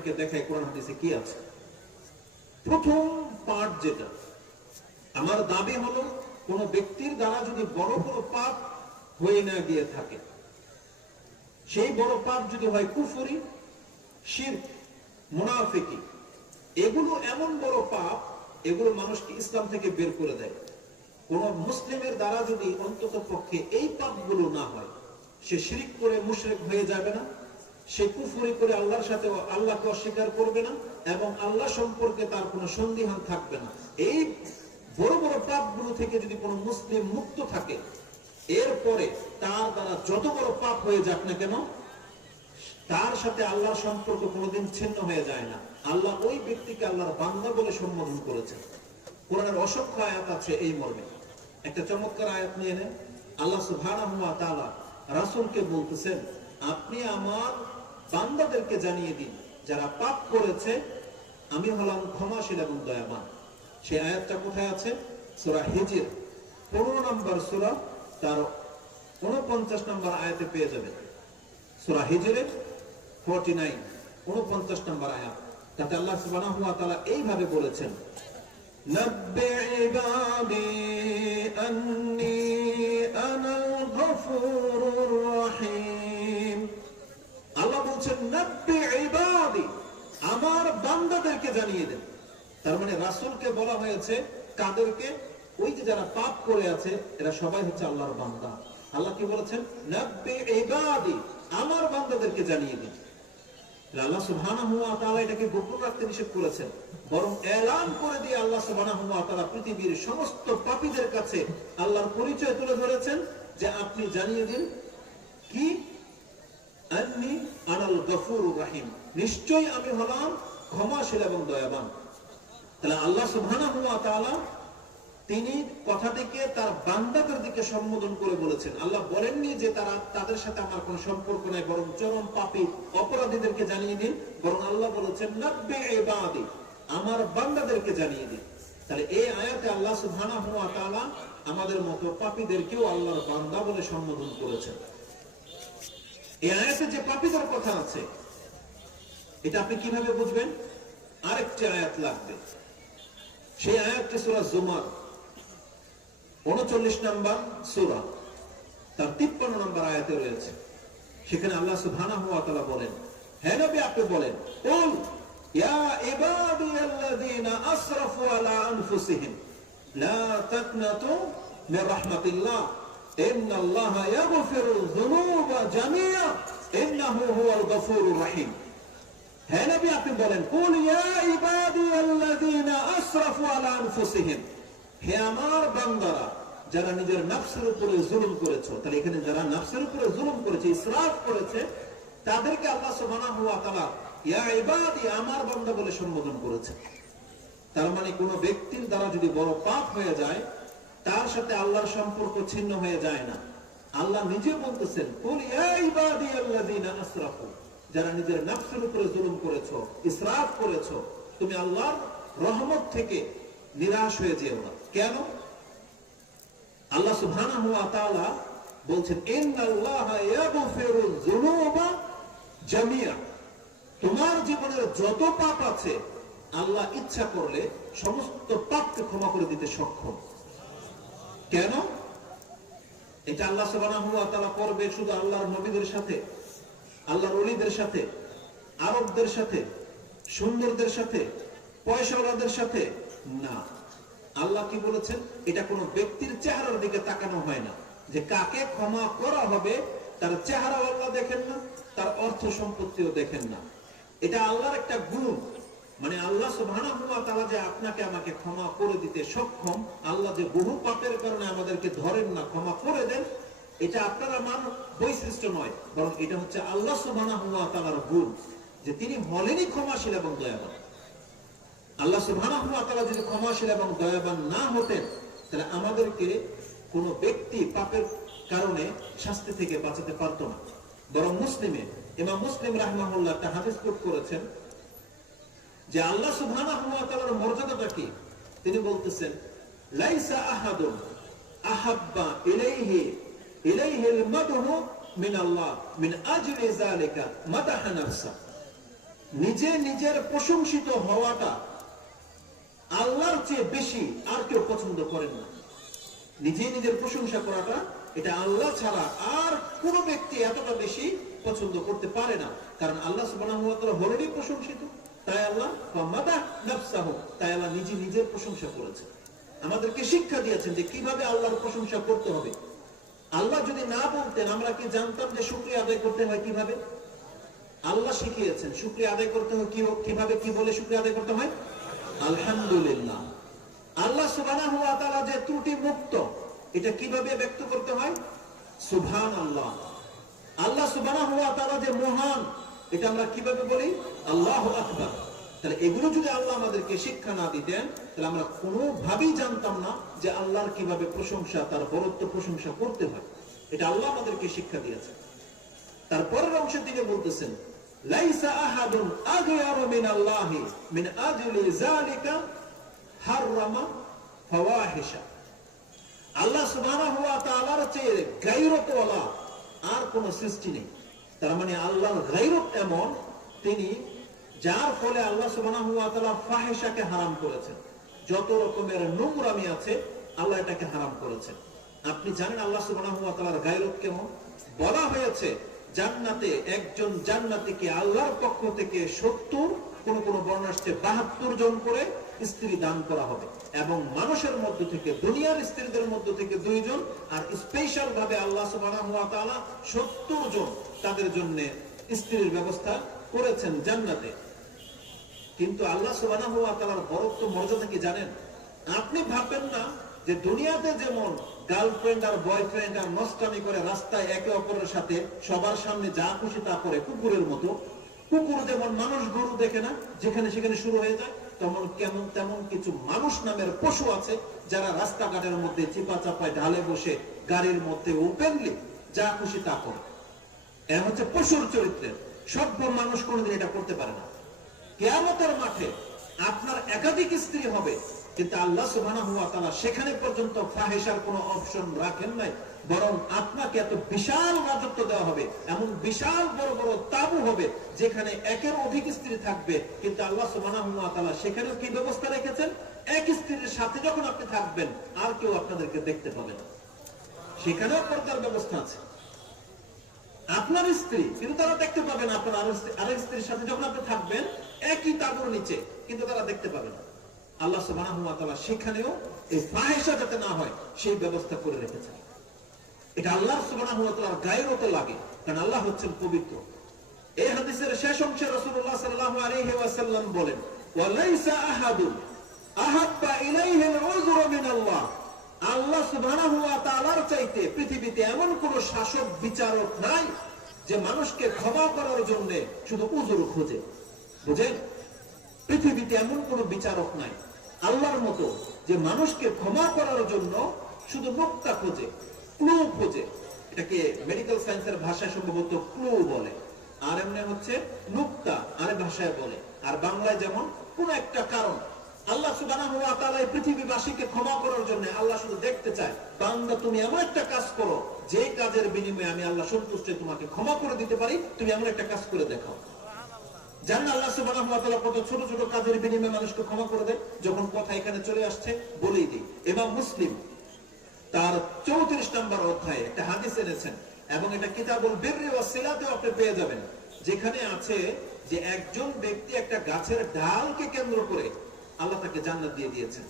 আপনাকে দেখাই কোরআন হাদিসে কি আছে। প্রথম পাঠ যেটা, আমার দাবি হলো কোন ব্যক্তির দ্বারা যদি বড় বড় পাপ হয়ে না গিয়ে থাকে, সেই বড় পাপ যদি হয় কুফরি, শিরক, মুনাফিকি, এগুলো এমন বড় পাপ, এগুলো মানুষকে ইসলাম থেকে বের করে দেয়। কোন মুসলিমের দ্বারা যদি অন্তত পক্ষে এই পাপগুলো না হয়, সে শিরক করে মুশরিক হয়ে যাবে না, সে কুফরি করে আল্লাহর সাথে আল্লাহকে অস্বীকার করবে না, এবং আল্লাহ সম্পর্কে তার কোনো সন্দেহ থাকবে না। এই বড় বড় পাপগুলো থেকে যদি কোনো মুসলিম মুক্ত থাকে, এরপরে তার দ্বারা যত বড় পাপ হয়ে যাক না কেন, তার সাথে আল্লাহর সম্পর্ক কোনোদিন ছিন্ন হয়ে যায় না। আল্লাহ ওই ব্যক্তিকে আল্লাহর বান্দা বলে সম্বোধন করেছেন। কোরআনের অসংখ্য আয়াত আছে এই মর্মে। একটা চমৎকার আয়াত নিয়ে নেন। আল্লাহ সুবহানাহু ওয়া তাআলা রাসূলকে বলতেছেন, আপনি আমার বান্দাদেরকে জানিয়ে দিন যারা পাপ করেছে আমি হলাম ক্ষমাশীল এবং দয়াবান। সেই আয়াতটা কোথায় আছে? সূরা হিজর 15 নম্বর সূরা, তার 49 নম্বর আয়াতে পেয়ে যাবেন। সূরা হিজরের 49 49 নম্বর আয়াত। তাতে আল্লাহ সুবহানাহু ওয়া তাআলা এইভাবে বলেছেন, নাব্বি ইবাদি আন্নী আনাল গফুরুর রহিম। আল্লাহ বলছেন নাব্বি ইবাদি, আমার বান্দাদেরকে জানিয়ে দেন। তার মানে রাসূলকে বলা হয়েছে কাদেরকে? ওই যে যারা পাপ করে আছে এরা সবাই হচ্ছে আল্লাহর বান্দা। আল্লাহ কি বলেছেন? নাব্বি ইবাদি, আমার বান্দাদেরকে জানিয়ে দিন। আল্লাহ সুবহানাহু ওয়া তাআলা এটাকে গোপন রাখতে নিষেধ করেছেন, বরং এলান করে দিয়ে আল্লাহ সুবহানাহু ওয়া তাআলা পৃথিবীর সমস্ত পাপীদের কাছে আল্লাহর পরিচয় তুলে ধরেছেন যে আপনি জানিয়ে দিন কি? আন্নী আনাল গফুরুর রহিম, নিশ্চয়ই আমি হলাম ক্ষমাশীল এবং দয়াবান। তাহলে আল্লাহ সুবহানাহু ওয়া তাআলা তিনি কথাটিকে তার বান্দাদের দিকে সম্বোধন করে বলেছেন। আল্লাহ বলেননি যে তারা তাদের সাথে আমার কোনো সম্পর্ক নাই, বরং চরম পাপী অপরাধীদেরকে জানিয়ে দিন। বরং আল্লাহ বলেছেন নাব্বি ইবাদি, আমার বান্দাদেরকে জানিয়ে দিন। তাহলে এই আয়াতে আল্লাহ সুবহানাহু ওয়া তাআলা আমাদের মতো পাপীদেরকেও আল্লাহর বান্দা বলে সম্বোধন করেছেন। এই আয়াতে যে পাপীদের কথা আছে, এটা আপনি কিভাবে বুঝবেন? আরেকটি আয়াত লাগবে। সেই আয়াতটি সূরা জুমার 39 নম্বর সূরা, তার 53 নম্বর আয়াতে রয়েছে। সেখানে আল্লাহ সুবহানাহু ওয়া তাআলা বলেন, হে নবী আপনি বলেন, কুল ইয়া ইবাদিয়াল্লাযীনা আসরাফু আলা আনফুসিহিম লা তাকনাতু মির রাহমাতিল্লাহ ইন্নাল্লাহা ইয়াগফিরুয যুনুবা জামিআ ইন্নাহু হুয়াল গফুরুর রহিম। হে নবী আপনি বলেন, কুল ইয়া ইবাদিয়াল্লাযীনা আসরাফু আলা আনফুসিহিম, হে আমার বান্দারা যারা নিজের নফসের উপরে জুলুম করেছে। তাহলে এখানে যারা নফসের উপরে জুলুম করেছে, ইসরাফ করেছে, তাদেরকে আল্লাহ সুবহানাহু ওয়া তাআলা ইয়া ইবাদি, আমার বান্দা বলে সম্বোধন করেছে। তার মানে কোন ব্যক্তির দ্বারা যদি বড় পাপ হয়ে যায়, তার সাথে আল্লাহর সম্পর্ক ছিন্ন হয়ে যায় না। আল্লাহ নিজে বলতেছেন, কুল ইয়া ইবাদিয়াল্লাযীনা আসরাফু, যারা নিজের নফসের উপরে জুলুম করেছো, ইসরাফ করেছো, তুমি আল্লাহর রহমত থেকে নিরাশ হয়ে যেও না। কেন? আল্লাহ সুবহানাহু ওয়া তাআলা বলছেন, ইন্নাল্লাহা ইয়াগফিরুয যুনুবা জামিআ, তোমার জীবনের যত পাপ আছে আল্লাহ ইচ্ছা করলে সমস্ত পাপকে ক্ষমা করে দিতে সক্ষম। কেন? এটা আল্লাহ সুবহানাহু ওয়া তাআলা করবে শুধু আল্লাহর নবীদের সাথে, আল্লাহর ওলিদের সাথে, আরবদের সাথে, সুন্দরদের সাথে, পয়সাওয়ালাদের সাথে না। আল্লাহ কি বলেছেন? এটা কোনো ব্যক্তির চেহারার দিকে তাকানো হয় না, যে কাকে ক্ষমা করা হবে তার চেহারা আল্লাহ দেখেন না, তার অর্থ সম্পত্তিও দেখেন না। এটা আল্লাহর একটা গুণ। মানে আল্লাহ সুবহানাহু ওয়া তাআলা যে আপনাকে আমাকে ক্ষমা করে দিতে সক্ষম, আল্লাহ যে বহু পাপের কারণে আমাদেরকে ধরেন না, ক্ষমা করে দেন, এটা আপনার আমার বৈশিষ্ট্য নয়, বরং এটা হচ্ছে আল্লাহ সুবহানাহু ওয়া তাআলার গুণ, যে তিনি হলেনই ক্ষমাশীল এবং দয়াবান। আল্লাহ সুবহানাহু ওয়া তাআলা যদি ক্ষমাশীল এবং দয়াবান না হতেন, তাহলে আমাদেরকে কোন ব্যক্তি পাপের কারণে শাস্তি থেকে বাঁচাতে পারত না। বরং মুসলিমে ইমাম মুসলিম রাহিমাহুল্লাহ একটা হাদিস কোট করেছেন যে আল্লাহ সুবহানাহু ওয়া তাআলার মর্যাদাটা কি? তিনি বলতেছেন, লাইসা আহাদুন আহাব্বা ইলাইহিল মাদহু মিন আল্লাহ মিন আজলি যালিকা মাদাহা নাফসা। নিজে নিজের প্রশংসিত হওয়াটা আল্লাহর চেয়ে বেশি আর কেউ পছন্দ করেন না। নিজে নিজের প্রশংসা করাটা এটা আল্লাহ ছাড়া আর কোন ব্যক্তি এতটা বেশি পছন্দ করতে পারে না। কারণ আল্লাহ সুবহানাহু ওয়া তাআলা হলেনই প্রশংসিত, তাই আল্লাহ তাই আল্লাহ নিজে নিজের প্রশংসা করেছেন। আমাদেরকে শিক্ষা দিয়েছেন যে কিভাবে আল্লাহর প্রশংসা করতে হবে। আল্লাহ যদি না বলতেন আমরা কি জানতাম যে শুকরিয়া আদায় করতে হয় কিভাবে? আল্লাহ শিখিয়েছেন শুকরিয়া আদায় করতে হয় কিভাবে, কি বলে শুকরিয়া আদায় করতে হয়? আলহামদুলিল্লাহ। আল্লাহ সুবহানাহু ওয়া তাআলা যে ত্রুটি মুক্ত, এটা কিভাবে ব্যক্ত করতে হয়? সুবহানাল্লাহ। আল্লাহ সুবহানাহু ওয়া তাআলা যে মহান, এটা আমরা কিভাবে বলি? আল্লাহু আকবার। তাহলে এগুলো যদি আল্লাহ আমাদেরকে শিক্ষা না দিতেন তাহলে আমরা কোনোভাবেই জানতাম না যে আল্লাহর কিভাবে প্রশংসা, তার বরত্ব প্রশংসা করতে হয়। এটা আল্লাহ আমাদেরকে শিক্ষা দিয়েছে। তারপরের অংশে তিনি বলতেছেন লাইসা আহাদুন আগয়ারু মিনাল্লাহি মিন আজলি যালিকা হারামা ফাওয়াহিশা। আল্লাহ সুবহানাহু ওয়া তাআলার চেয়ে গায়রতওয়ালা আর কোন সৃষ্টি নেই। তার মানে আল্লাহর গায়রত এমন, তিনি যার ফলে আল্লাহ সুবহানাহু ওয়া তাআলা ফাহিশাকে হারাম করেছেন। যত রকমের নোংরামি আছে আল্লাহ এটাকে হারাম করেছেন। আপনি জানেন আল্লাহ সুবহানাহু ওয়া তাআলার গায়রত কেমন? বলা হয়েছে জান্নাতে একজন জান্নাতীকে আল্লাহর পক্ষ থেকে 70, কোন কোন বর্ণনা আসছে 72 জন করে স্ত্রী দান করা হবে, এবং মানুষের মধ্য থেকে, দুনিয়ার স্ত্রীদের মধ্য থেকে 2 জন, আর স্পেশাল ভাবে আল্লাহ সুবহানাহু ওয়া তাআলা 70 জন তাদের জন্য স্ত্রীর ব্যবস্থা করেছেন জান্নাতে। কিন্তু আল্লাহ সুবহানাহু ওয়া তাআলার বরত্ব মর্যাদা কি জানেন? আপনি ভাববেন না যে দুনিয়াতে যেমন গার্লফ্রেন্ড আর বয়ফ্রেন্ড আর নষ্টামি করে রাস্তায় একে অপরের সাথে সবার সামনে যা খুশি তা করে কুকুরের মতো, কুকুর যেমন মানুষ গরু দেখে না, যেখানে সেখানে শুরু হয়ে যায়, তেমন কিছু মানুষ নামের পশু আছে যারা রাস্তাঘাটের মধ্যে চিপা চাপায় ঢালে বসে গাড়ির মধ্যে ওপেনলি যা খুশি তা করে। এর হচ্ছে পশুর চরিত্রের। সভ্য মানুষ কোনোদিন এটা করতে পারে না। কিয়ামতের মাঠে আপনার একাধিক স্ত্রী হবে, কিন্তু আল্লাহ সুবহানাহু ওয়া তাআলা সেখানে পর্যন্ত ফাহিশার কোনো অপশন রাখেন নাই, বরং আপনাকে এত বিশাল রাজত্ব দেওয়া হবে, এমন বিশাল বড় বড় তাবু হবে যেখানে একের অধিক স্ত্রী থাকবে, কিন্তু আল্লাহ সুবহানাহু ওয়া তাআলা সেখানেও কি ব্যবস্থা রেখেছেন? এক স্ত্রীর সাথে যখন আপনি থাকবেন আর কেউ আপনাদেরকে দেখতে পাবে না, সেখানেও পর্দার ব্যবস্থা আছে। আপনার স্ত্রী কিন্তু তারা দেখতে পাবে না, আপনার আরেক স্ত্রীর সাথে যখন আপনি থাকবেন একই তাবুর নিচে, কিন্তু তারা দেখতে পাবে না। আল্লাহ সুবহানাহু ওয়া তাআলা সেখানেও এই ফাহিশা যাতে না হয় সেই ব্যবস্থা করে রেখেছেন। এটা আল্লাহ সুবহানাহু ওয়া তাআলার গায়রত লাগে, কারণ আল্লাহ হচ্ছেন পবিত্র। এই হাদিসের শেষ অংশে রাসূলুল্লাহ সাল্লাল্লাহু আলাইহি ওয়াসাল্লাম বলেন ওয়ালাইসা আহাদুন আহাব্বা ইলাইহিল উযরু মিনাল্লাহ। আল্লাহ সুবহানাহু ওয়া তাআলার চাইতে পৃথিবীতে এমন কোন শাসক বিচারক নাই যে মানুষকে ক্ষমা করার জন্য শুধু উযর খোঁজে। বুঝেন, পৃথিবীতে এমন কোন বিচারক নাই আল্লাহর মতো যে মানুষকে ক্ষমা করার জন্য শুধু নুক্তা খোঁজে, ক্লু খোঁজে। এটাকে মেডিকেল সায়েন্সের ভাষায় সম্ভবত ক্লু বলে, আর এমনি হচ্ছে নুক্তা আরেক ভাষায় বলে। আর বাংলায় যেমন কোন একটা কারণ। আল্লাহ সুবহানাহু ওয়া তাআলা পৃথিবীবাসীকে ক্ষমা করার জন্য আল্লাহ শুধু দেখতে চায়, বান্দা তুমি এমন একটা কাজ করো যে কাজের বিনিময়ে আমি আল্লাহ সন্তুষ্ট তোমাকে ক্ষমা করে দিতে পারি, তুমি এমন একটা কাজ করে দেখাও। জানেন আল্লাহ সুবহানাহু ওয়া তাআলা কত ছোট ছোট কাজের বিনিময়ে মানুষকে ক্ষমা করে দেয়। যখন কথা এখানে চলে আসছে বলেই দিই, ইমাম মুসলিম তার 34 নম্বর অধ্যায়ে একটা হাদিস এনেছেন, এবং এটা কিতাবুল বিররি ওয়াস সিলাতে আপনি পেয়ে যাবেন, যেখানে আছে যে একজন ব্যক্তি একটা গাছের ডালকে কেন্দ্র করে আল্লাহ তাকে জান্নাত দিয়ে দিয়েছেন।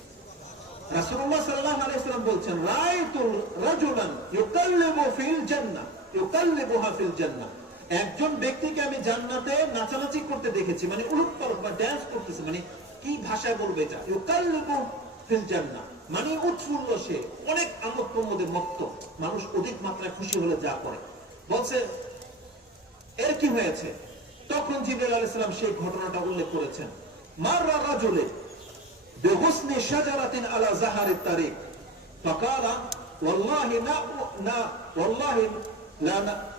রাসূলুল্লাহ সাল্লাল্লাহু আলাইহি ওয়াসাল্লাম বলছেন রাআইতুল রাজুলান ইউকাল্লিবু ফিল জান্নাহ ইউকাল্লিবুহা ফিল জান্নাহ। একজন ব্যক্তিকে আমি জান্নাতে নাচানাচি করতে দেখেছি, মানে উলটপালট বা ডান্স করতেছে। মানে কি ভাষায় বলবে এটা? ইউকাল্লিবু ফিল জান্নাহ মানে উৎফুল্লসে, অনেক আমোদ প্রমোদে মত্ত, মানুষ অধিক মাত্রায় খুশি হলে যা করে। বলছে এর কি হয়েছে? তখন জিবরাইল আলাইহিস সালাম সেই ঘটনাটা উল্লেখ করেছেন। মাররা রাজুলে বিহুসনি শাজারাতিন আলা যাহারিত তারিক ফাকালা ওয়াল্লাহি ওয়াল্লাহি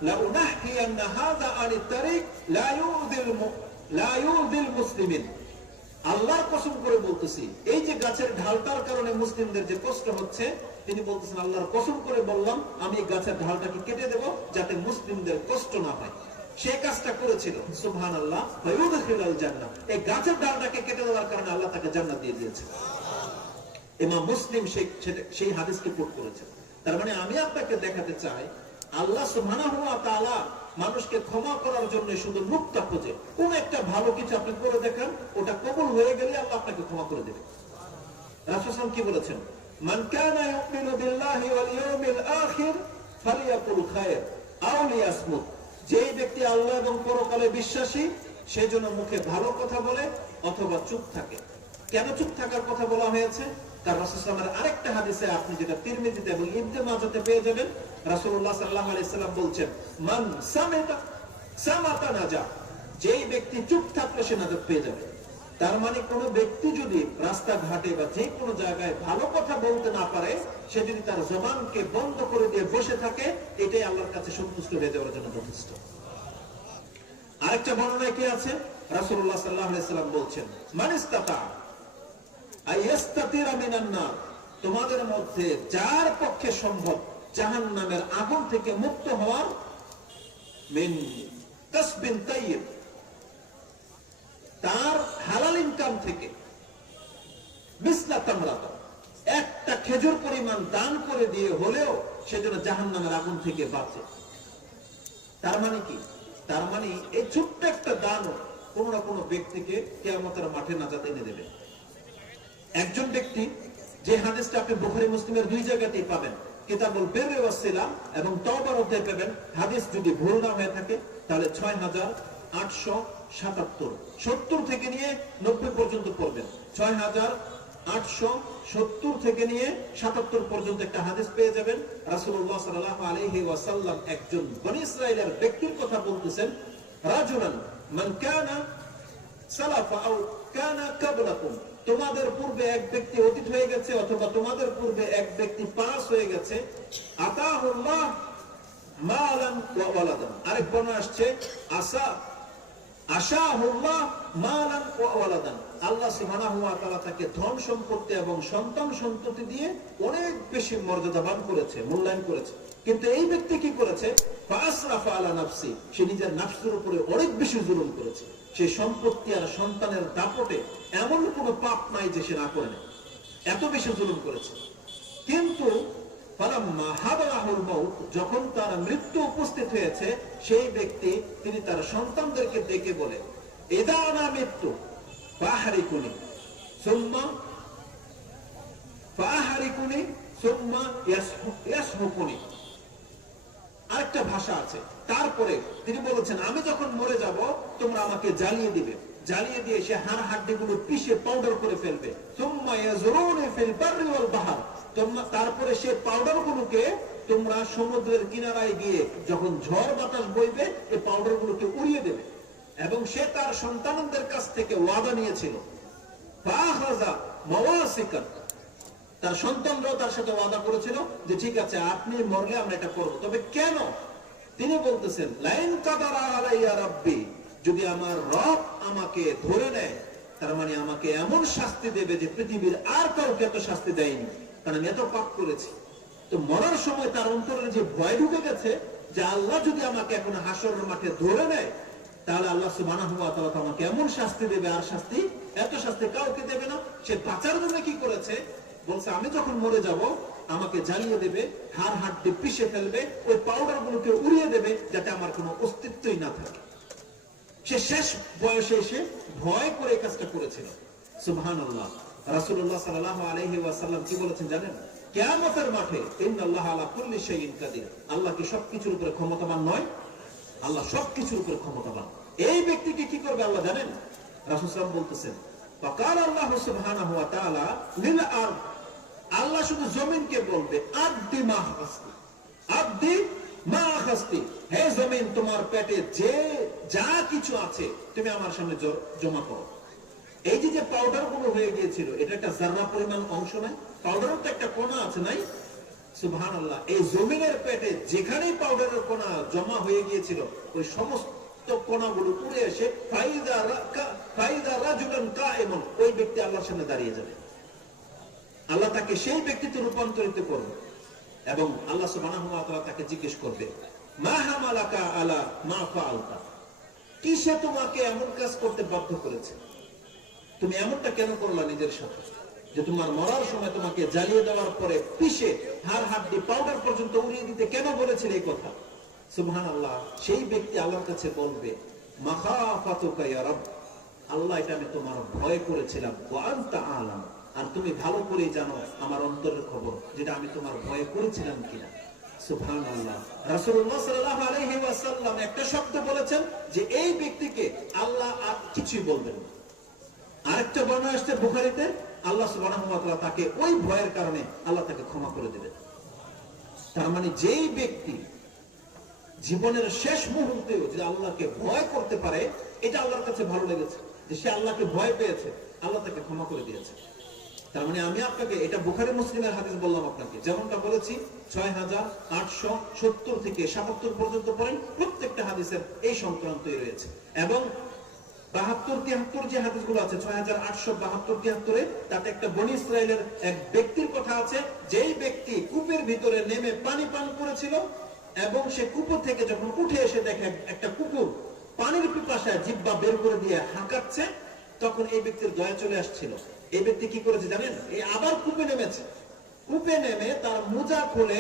লা উনাহকিয়ান্না হাযা আনিত তারিক লা ইউযিল মুসলিমিন। আল্লাহর কসম করে বলতেছি, এই যে গাছের ঢালটার কারণে মুসলিমদের যে কষ্ট হচ্ছে, তিনি বলতেছেন আল্লাহর কসম করে বললাম আমি এই গাছের ঢালটাকে কেটে দেব যাতে মুসলিমদের কষ্ট না হয়। সে কাজটা করেছিল, সুবহানাল্লাহ, ফায়ুদখিলুল জান্নাহ, এই গাছের ডালটাকে কেটে দেওয়ার কারণে আল্লাহ তাকে জান্নাত দিয়ে দিয়েছে। ইমাম মুসলিম সেই হাদিসকে কোট করেছেন। তার মানে আমি আপনাকে দেখাতে চাই, আল্লাহ সুবহানাহু ওয়া তাআলা মানুষকে ক্ষমা করার জন্য শুধু মুক্তা খোঁজে। কোন একটা ভালো কিছু আপনি করে দেখেন, ওটা কবুল হয়ে গেলে আল্লাহ আপনাকে ক্ষমা করে দেবে। রাসূল সাল্লাল্লাহু আলাইহি ওয়াসাল্লাম কি বলেছেন? মান কানা ইউমিনু বিল্লাহি ওয়াল ইয়াউমিল আখির ফালিয়াকুল খায়র আও লিয়াসমুত। যে ব্যক্তি আল্লাহ এবং পরকালে বিশ্বাসী, সে যেন মুখে ভালো কথা বলে অথবা চুপ থাকে। কেন চুপ থাকার কথা বলা হয়েছে? তার রাসূল সাল্লাল্লাহু আলাইহি ওয়াসাল্লামের আরেকটা হাদিসে আপনি যেটা তিরমিজিতে এবং ইবনে মাজাহতে পেয়ে যাবেন, রাসূলুল্লাহ সাল্লাল্লাহু আলাইহি ওয়াসাল্লাম বলছেন, মান সামাতা নাজা। যেই ব্যক্তি চুপ থাকলে সে নাজাত পেয়ে যাবে। তার মানে কোন ব্যক্তি যদি রাস্তাঘাটে বা যে কোনো জায়গায় ভালো কথা বলতে না পারে, সে যদি তার জবানকে বন্ধ করে দিয়ে বসে থাকে, এটাই আল্লাহর কাছে সন্তুষ্ট হয়ে যাওয়ার জন্য যথেষ্ট। আরেকটা বর্ণনায় কি আছে? রাসূলুল্লাহ সাল্লাল্লাহু আলাইহি ওয়াসাল্লাম বলছেন, মান ইসতাতা আইয়াস্তাতিরা মিনান নার। তোমাদের মধ্যে যার পক্ষে সম্ভব জাহান্নামের আগুন থেকে মুক্ত হওয়ার, মিন কাসবিন তাইয়্যিব, তার হালাল ইনকাম থেকে, মিসলা তামরাত, একটা খেজুর পরিমাণ দান করে দিয়ে হলেও সে যেন জাহান্নামের আগুন থেকে বাঁচে। তার মানে কি? তার মানে এই ছোট্ট একটা দান কোন না কোনো ব্যক্তিকে কিয়ামতের মাঠে নাজাত এনে দেবে। একজন ব্যক্তি, যে হাদিসটা আপনি বুখারী মুসলিমের দুই জায়গাতেই পাবেন, কিতাবুল বিররি ওয়াস সিলা এবং তাওবার অধ্যায়ে পাবেন। হাদিস যদি ভুল না হয়ে থাকে তাহলে 6877, 70 থেকে নিয়ে 90 পর্যন্ত পড়বেন। 6870 থেকে নিয়ে 77 পর্যন্ত একটা হাদিস পেয়ে যাবেন। রাসূলুল্লাহ সাল্লাল্লাহু আলাইহি ওয়াসাল্লাম একজন বনী ইসরাইলের ব্যক্তির কথা বলতেছেন, রাজুলান মান কানা সালাফা আও কানা ক্বাবলাকুম। তোমাদের পূর্বে এক ব্যক্তি অতীত হয়ে গেছে অথবা তোমাদের পূর্বে এক ব্যক্তি পাস হয়ে গেছে, আতাহুল্লাহ মালান ওয়া ওয়ালাদান। আরেক বর্ণনা আসছে, আশাহুল্লাহ মালান ওয়া ওয়ালাদান। আল্লাহ সুবহানাহু ওয়া তাআলা তাকে ধন সম্পত্তি এবং সন্তান সন্ততি দিয়ে অনেক বেশি মর্যাদাবান করেছে, মূল্যায়ন করেছে। কিন্তু এই ব্যক্তি কি করেছে? ফাসরাফা আলা নাফসি, সে নিজের নফসের উপরে অনেক বেশি জুলুম করেছে। সে সম্পত্তি আর সন্তানের দাপটে এমন কোনো পাপ নাই যে সে না করে না, এত বেশি জুলুম করেছে। কিন্তু ফালাম্মা হাদারাহুল মাউত, যখন তার মৃত্যু উপস্থিত হয়েছে, সেই ব্যক্তি তিনি তার সন্তানদেরকে ডেকে বলে, ইদা আনা মৃত্যু ফাহরিকুনি সুম্মা ইয়াসহুকুনি। আরেকটা ভাষা আছে। তারপরে তিনি বলেছেন, আমি যখন মরে যাব তোমরা আমাকে জ্বালিয়ে দিবে, জ্বালিয়ে দিয়ে সে হাড় হাড্ডিগুলো পিষে পাউডার করে ফেলবে। সুম্মা ইয়াজরুনি ফিল বাররি ওয়াল বাহর, তারপরে সে পাউডার গুলোকে তোমরা সমুদ্রের কিনারায় গিয়ে যখন ঝড় বাতাস বইবে এই পাউডার গুলোকে উড়িয়ে দেবে। এবং সে তার সন্তানদের কাছ থেকে ওয়াদা নিয়েছিল, ফাখাযা মাওয়াসিকা, তার সন্তানরাও তার সাথে ওয়াদা করেছিল যে ঠিক আছে আপনি মরলে আমরা এটা করব। তবে কেন? তিনি বলতেছেন, লাইন কাদারা আলাইয়া রাব্বি, যদি আমার রব আমাকে ধরে নেয়, তার মানে আমাকে এমন শাস্তি দেবে যে পৃথিবীর আর কাউকে এত শাস্তি দেয়নি, কারণ আমি এত পাপ করেছি। তো মরার সময় তার অন্তরে যে ভয় ঢুকে গেছে যে আল্লাহ যদি আমাকে এখন হাসরের মাঠে ধরে নেয়, তাহলে আল্লাহ সুবহানাহু ওয়া তাআলা আমাকে এমন শাস্তি দেবে, আর শাস্তি, এত শাস্তি কাউকে দেবে না। সে বাঁচার জন্য কি করেছে? বলছে আমি যখন মরে যাব আমাকে জ্বালিয়ে দেবে, হাড় হাড্ডি পিষে ফেলবে, ওই পাউডার গুলোকে উড়িয়ে দেবে যাতে আমার কোনো অস্তিত্বই না থাকে। সে শেষ বয়সে এসে ভয় করে কাজটা করেছিল। সুবহানাল্লাহ। রাসূলুল্লাহ সাল্লাল্লাহু আলাইহি ওয়াসাল্লাম কি বলেছেন জানেন? কিয়ামতের মাঠে ইন্নাল্লাহা আলা কুল্লি শাইইন কাদির, আল্লাহ কি সবকিছুর উপরে ক্ষমতাবান নয়? আল্লাহ সবকিছুর উপরে ক্ষমতাবান। এই ব্যক্তিকে কি করবে আল্লাহ জানেন? রাসূল সাল্লাল্লাহু আলাইহি ওয়াসাল্লাম বলতেছেন, ফাকাল আল্লাহু সুবহানাহু ওয়া তাআলা লিল আরদ, আল্লাহ শুধু জমিনকে বলবে, আদ্দি মা খাসতি, আদ্দি মা খাসতি, হে জমিন তোমার পেটে যে যা কিছু আছে তুমি আমার সামনে জমা করো। এই যে পাউডার গুলো হয়ে গিয়েছিল, এটা একটা জাররা পরিমাণ অংশ নাই, পাউডারের তো একটা কণা আছে নাই? সুবহানাল্লাহ। এই জমিনের পেটে যেখানেই পাউডারের কণা জমা হয়ে গিয়েছিল, ওই সমস্ত কণাগুলো উড়ে এসে ফাইদা রাজুলান কায়েমুন, ওই ব্যক্তি আল্লাহর সামনে দাঁড়িয়ে যাবে। আল্লাহ তাকে সেই ব্যক্তিতে রূপান্তরিত করবে এবং আল্লাহ সুবহানাহু ওয়া তাআলা তাকে জিজ্ঞেস করবে, মা হামালাকা আলা মা ফাআলতা, কিসে তোমাকে এমন কাজ করতে বাধ্য করেছে? তুমি এমনটা কেন করলা নিজের সাথে, যে তোমার মরার সময় তোমাকে জ্বালিয়ে দেওয়ার পরে পিষে হাড় হাড্ডি পাউডার পর্যন্ত উড়িয়ে দিতে কেন বলেছিলে এই কথা? সুবহানাল্লাহ। সেই ব্যক্তি আল্লাহর কাছে বলবে, মাখাফাতুকা ইয়া রাব, আল্লাহ এটা আমি তোমার ভয় করেছিলাম, ওয়া আনতা আলাম, আর তুমি ভালো করেই জানো আমার অন্তরের খবর, যেটা আমি তোমার ভয় করেছিলাম কিনা। সুবহানাল্লাহ। রাসূলুল্লাহ সাল্লাল্লাহু আলাইহি ওয়াসাল্লাম একটা শব্দ বলেছেন যে এই ব্যক্তিকে আল্লাহ আর কিছুই বলবেন না। আরেকটা বর্ণনা আসছে বুখারীতে, আল্লাহ সুবহানাহু ওয়া তাআলা তাকে ওই ভয়ের কারণে আল্লাহ তাকে ক্ষমা করে দিবেন। তার মানে যেই ব্যক্তি জীবনের শেষ মুহূর্তেও যদি আল্লাহকে ভয় করতে পারে, এটা আল্লাহর কাছে ভালো লেগেছে, যে সে আল্লাহকে ভয় পেয়েছে, আল্লাহ তাকে ক্ষমা করে দিয়েছে। তার মানে আমি আপনাকে, এটা বুখারী মুসলিমের হাদিস বললাম আপনাকে, যেমনটা বলেছি 6870 থেকে 77 পর্যন্ত পড়েন, প্রত্যেকটা হাদিসের এই সংক্রান্তই রয়েছে। এবং 72-73 যে হাদিসগুলো আছে 6872-73, তাতে একটা বনী ইসরাইলের এক ব্যক্তির কথা আছে, যেই ব্যক্তি কূপের ভিতরে নেমে পানি পান করেছিল এবং সে কূপ থেকে যখন উঠে এসে দেখে একটা কুকুর পানির পিপাসায় জিহ্বা বের করে দিয়ে হাঁকাচ্ছে, তখন এই ব্যক্তির দয়া চলে আসছিল। এই ব্যক্তি কি করেছে জানেন? এই আবার কূপে নেমেছে, কূপে নেমে তার মোজা খুলে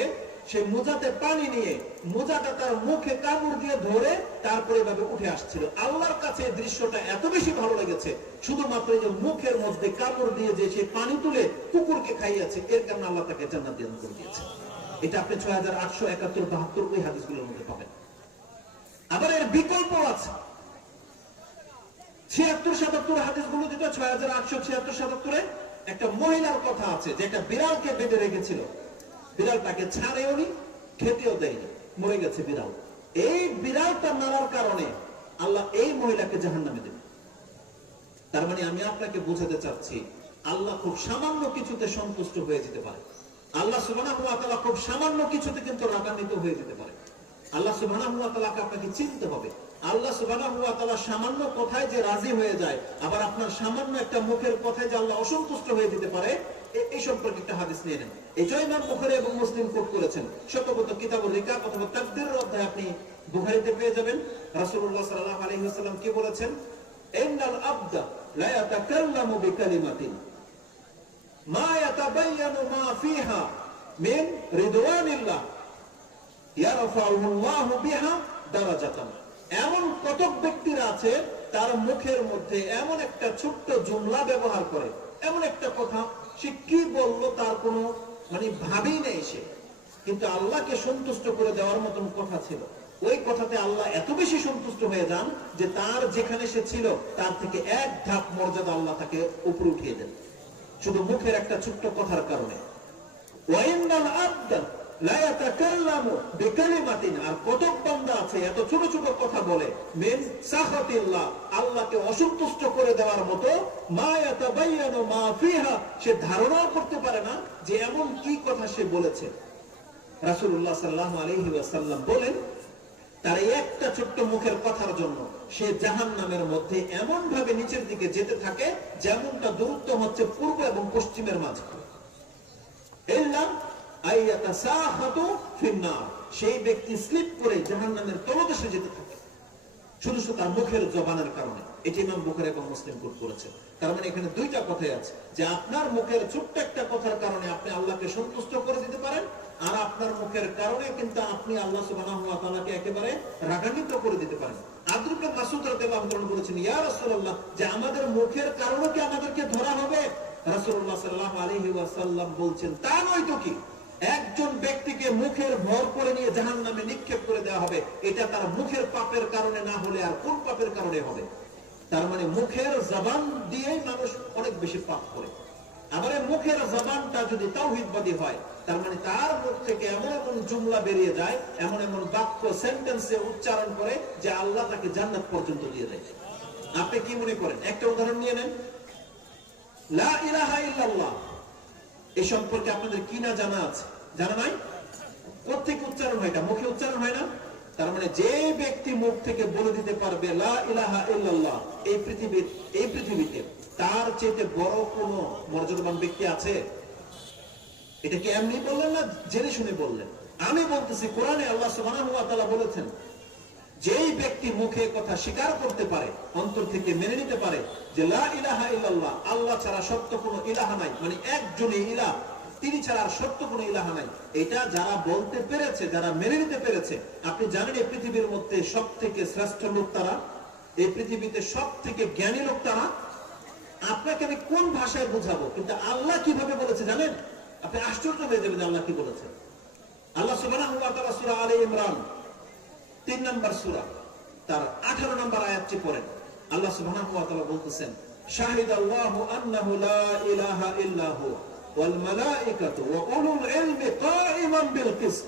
সে মোজাতে পানি নিয়ে মোজাটা তার মুখে কামড় দিয়ে ধরে তারপরে এভাবে উঠে আসছিল। আল্লাহর কাছে এই দৃশ্যটা এত বেশি ভালো লেগেছে, শুধুমাত্র এই যে মুখের মধ্যে কামড় দিয়ে যে সে পানি তুলে কুকুরকে খাইয়েছে, এর কারণে আল্লাহ তাকে জান্নাত দান করে দিয়েছে। এটা আপনি 6871-72 ওই হাদিসগুলোর মধ্যে পাবেন। আবার এর বিকল্প আছে 76-77 হাদিসগুলো, যেটা 6876-77 একটা মহিলার কথা আছে, যে একটা বিড়ালকে বেঁধে রেখেছিল, বিড়ালটাকে ছাড়েও নি, খেতেও দেয়নি, মরে গেছে বিড়াল। এই বিড়ালটা মারার কারণে আল্লাহ এই মহিলাকে জাহান্নামে দেবে। তার মানে আমি আপনাকে বোঝাতে চাচ্ছি, আল্লাহ খুব সামান্য কিছুতে সন্তুষ্ট হয়ে যেতে পারে। আল্লাহ সুবহানাহু ওয়া তাআলা খুব সামান্য কিছুতে কিন্তু রাগান্বিত হয়ে যেতে পারে। আল্লাহ সুবহানাহু ওয়া তাআলাকে আপনাকে চিনতে হবে। আল্লাহ সুবহানাহু ওয়া তাআলা সামান্য কথায় যে রাজি হয়ে যায়, আবার আপনার সামান্য একটা মুখের কথায় যে আল্লাহ অসন্তুষ্ট হয়ে যেতে পারে, এই সম্পর্কে একটা হাদিস নিয়ে নেন। এটাই ইমাম বুখারী এবং মুসলিম কোট করেছেন। সম্ভবত কিতাবুল রিকাব অথবা তাকদীরের অধ্যায়ে আপনি বুখারীতে পেয়ে যাবেন। রাসূলুল্লাহ সাল্লাল্লাহু আলাইহি ওয়াসাল্লাম কি বলেছেন? ইন্নাল আবদা লা ইয়াতাকাল্লামু বিকালিমাতিন মা ইয়াতাবায়ানু মা ফিহা মিন রিদওয়ানিল্লাহ ইয়ারফাউল্লাহু বিহা দারাজাতান। এমন কতক ব্যক্তিরা আছে, তার মুখের মধ্যে এমন একটা ছোট্ট জুমলা ব্যবহার করে, এমন একটা কথা সে কি বললো তার কোনো ভাবেই নেই সে, কিন্তু আল্লাহকে সন্তুষ্ট করে দেওয়ার মতন কথা ছিল। ওই কথাতে আল্লাহ এত বেশি সন্তুষ্ট হয়ে যান যে তার যেখানে সে ছিল তার থেকে এক ধাপ মর্যাদা আল্লাহ তাকে উপরে উঠিয়ে দেন, শুধু মুখের একটা ছোট্ট কথার কারণে। ওয়াইন্নাল আবদা লা ইয়াতাকাল্লামু বিকালিমাতিন, আর কতক বান্দা আছে এত ছোট ছোট কথা বলে, মিন সাখাতিল্লাহ, আল্লাহকে অসন্তুষ্ট করে দেওয়ার মতো, মা ইয়াতাবায়ানু মা ফিহা, সে ধারণাও করতে পারে না যে এমন কি কথা সে বলেছে। রাসূলুল্লাহ সাল্লাল্লাহু আলাইহি ওয়াসাল্লাম বলেন, তার একটা ছোট্ট মুখের কথার জন্য সে জাহান্নামের মধ্যে এমন ভাবে নিচের দিকে যেতে থাকে যেমনটা দূরত্ব হচ্ছে পূর্ব এবং পশ্চিমের মাঝে। সেই ব্যক্তি স্লিপ করে জাহান্নামের তলদেশে যেতে থাকে, শুধু শুধু তার মুখের জবানের কারণে। এটি ইমাম বুখারী এবং মুসলিম কোট করেছে। তার মানে এখানে দুইটা কথাই আছে, যে আপনার মুখের ছোট্ট একটা কথার কারণে আপনি আল্লাহকে সন্তুষ্ট করে দিতে পারেন, আর আপনার মুখের কারণে কিন্তু আপনি আল্লাহ সুবহানাহু ওয়া তাআলাকে একেবারে রাগান্বিত করে দিতে পারেন। আব্দুল ইবনে মাসউদ রাদিয়াল্লাহু আনহু বলেছেন, ইয়া রাসূলুল্লাহ, যে আমাদের মুখের কারণে কি আমাদেরকে ধরা হবে? রাসূলুল্লাহ সাল্লাল্লাহু আলাইহি ওয়াসাল্লাম বলছেন, তা নয় তো কি, একজন ব্যক্তিকে মুখের ভর করে নিয়ে জাহান্নামে নিক্ষেপ করে দেওয়া হবে, এটা তার মুখের পাপের কারণে না হলে আর কোন পাপের কারণে হবে? তার মানে মুখের জবান দিয়েই মানুষ অনেক বেশি পাপ করে। আবার মুখের জবানটা যদি তাওহীদবাদী হয়, তার মানে তার মুখ থেকে এমন এমন জুমলা বেরিয়ে যায়, এমন এমন বাক্য সেন্টেন্সে উচ্চারণ করে যে আল্লাহ তাকে জান্নাত পর্যন্ত দিয়ে দেয়। আপনি কি মনে করেন? একটা উদাহরণ নিয়ে নেন, লা ইলাহা ইল্লাল্লাহ, এই সম্পর্কে আপনাদের কি না জানা আছে? জানা নাই? প্রত্যেক উচ্চারণ হয়, এটা মুখে উচ্চারণ হয় না? তার মানে যে ব্যক্তি মুখ থেকে বলে দিতে পারবে লা ইলাহা ইল্লাল্লাহ, এই পৃথিবীতে তার চেয়ে বড় কোন মর্যাদাবান ব্যক্তি আছে? এটা কি এমনি বললেন না জেনে শুনে বললেন? আমি বলতেছি কোরআনে আল্লাহ সুবহানাহু ওয়া তাআলা বলেছেন, যেই ব্যক্তি মুখে কথা স্বীকার করতে পারে, অন্তর থেকে মেনে নিতে পারে যে লা ইলাহা ইল্লাল্লাহ, আল্লাহ ছাড়া সত্য কোনো ইলাহা নাই, মানে একজনই ইলাহ, তিনি ছাড়া আর সত্য কোনো ইলাহা নাই, এটা যারা বলতে পেরেছে, যারা মেনে নিতে পেরেছে, আপনি জানেন এই পৃথিবীর মধ্যে সব থেকে শ্রেষ্ঠ লোক তারা, এই পৃথিবীতে সব থেকে জ্ঞানী লোক তারা। আপনাকে আমি কোন ভাষায় বুঝাবো, কিন্তু আল্লাহ কিভাবে বলেছে জানেন? আপনি আশ্চর্য হয়ে যাবেন আল্লাহ কি বলেছে। আল্লাহ সুবহানাহু ওয়া তাআলা সূরা আলে ইমরান 3 নম্বর সূরা তার 18 নম্বর আয়াতটি পড়েন। আল্লাহ সুবহানাহু ওয়া তাআলা বলতেছেন, শাহিদাল্লাহু আন্নাহু লা ইলাহা ইল্লা হুয়া ওয়াল মালাইকাতু ওয়া উলুল ইলমি কাইমান বিল কিসত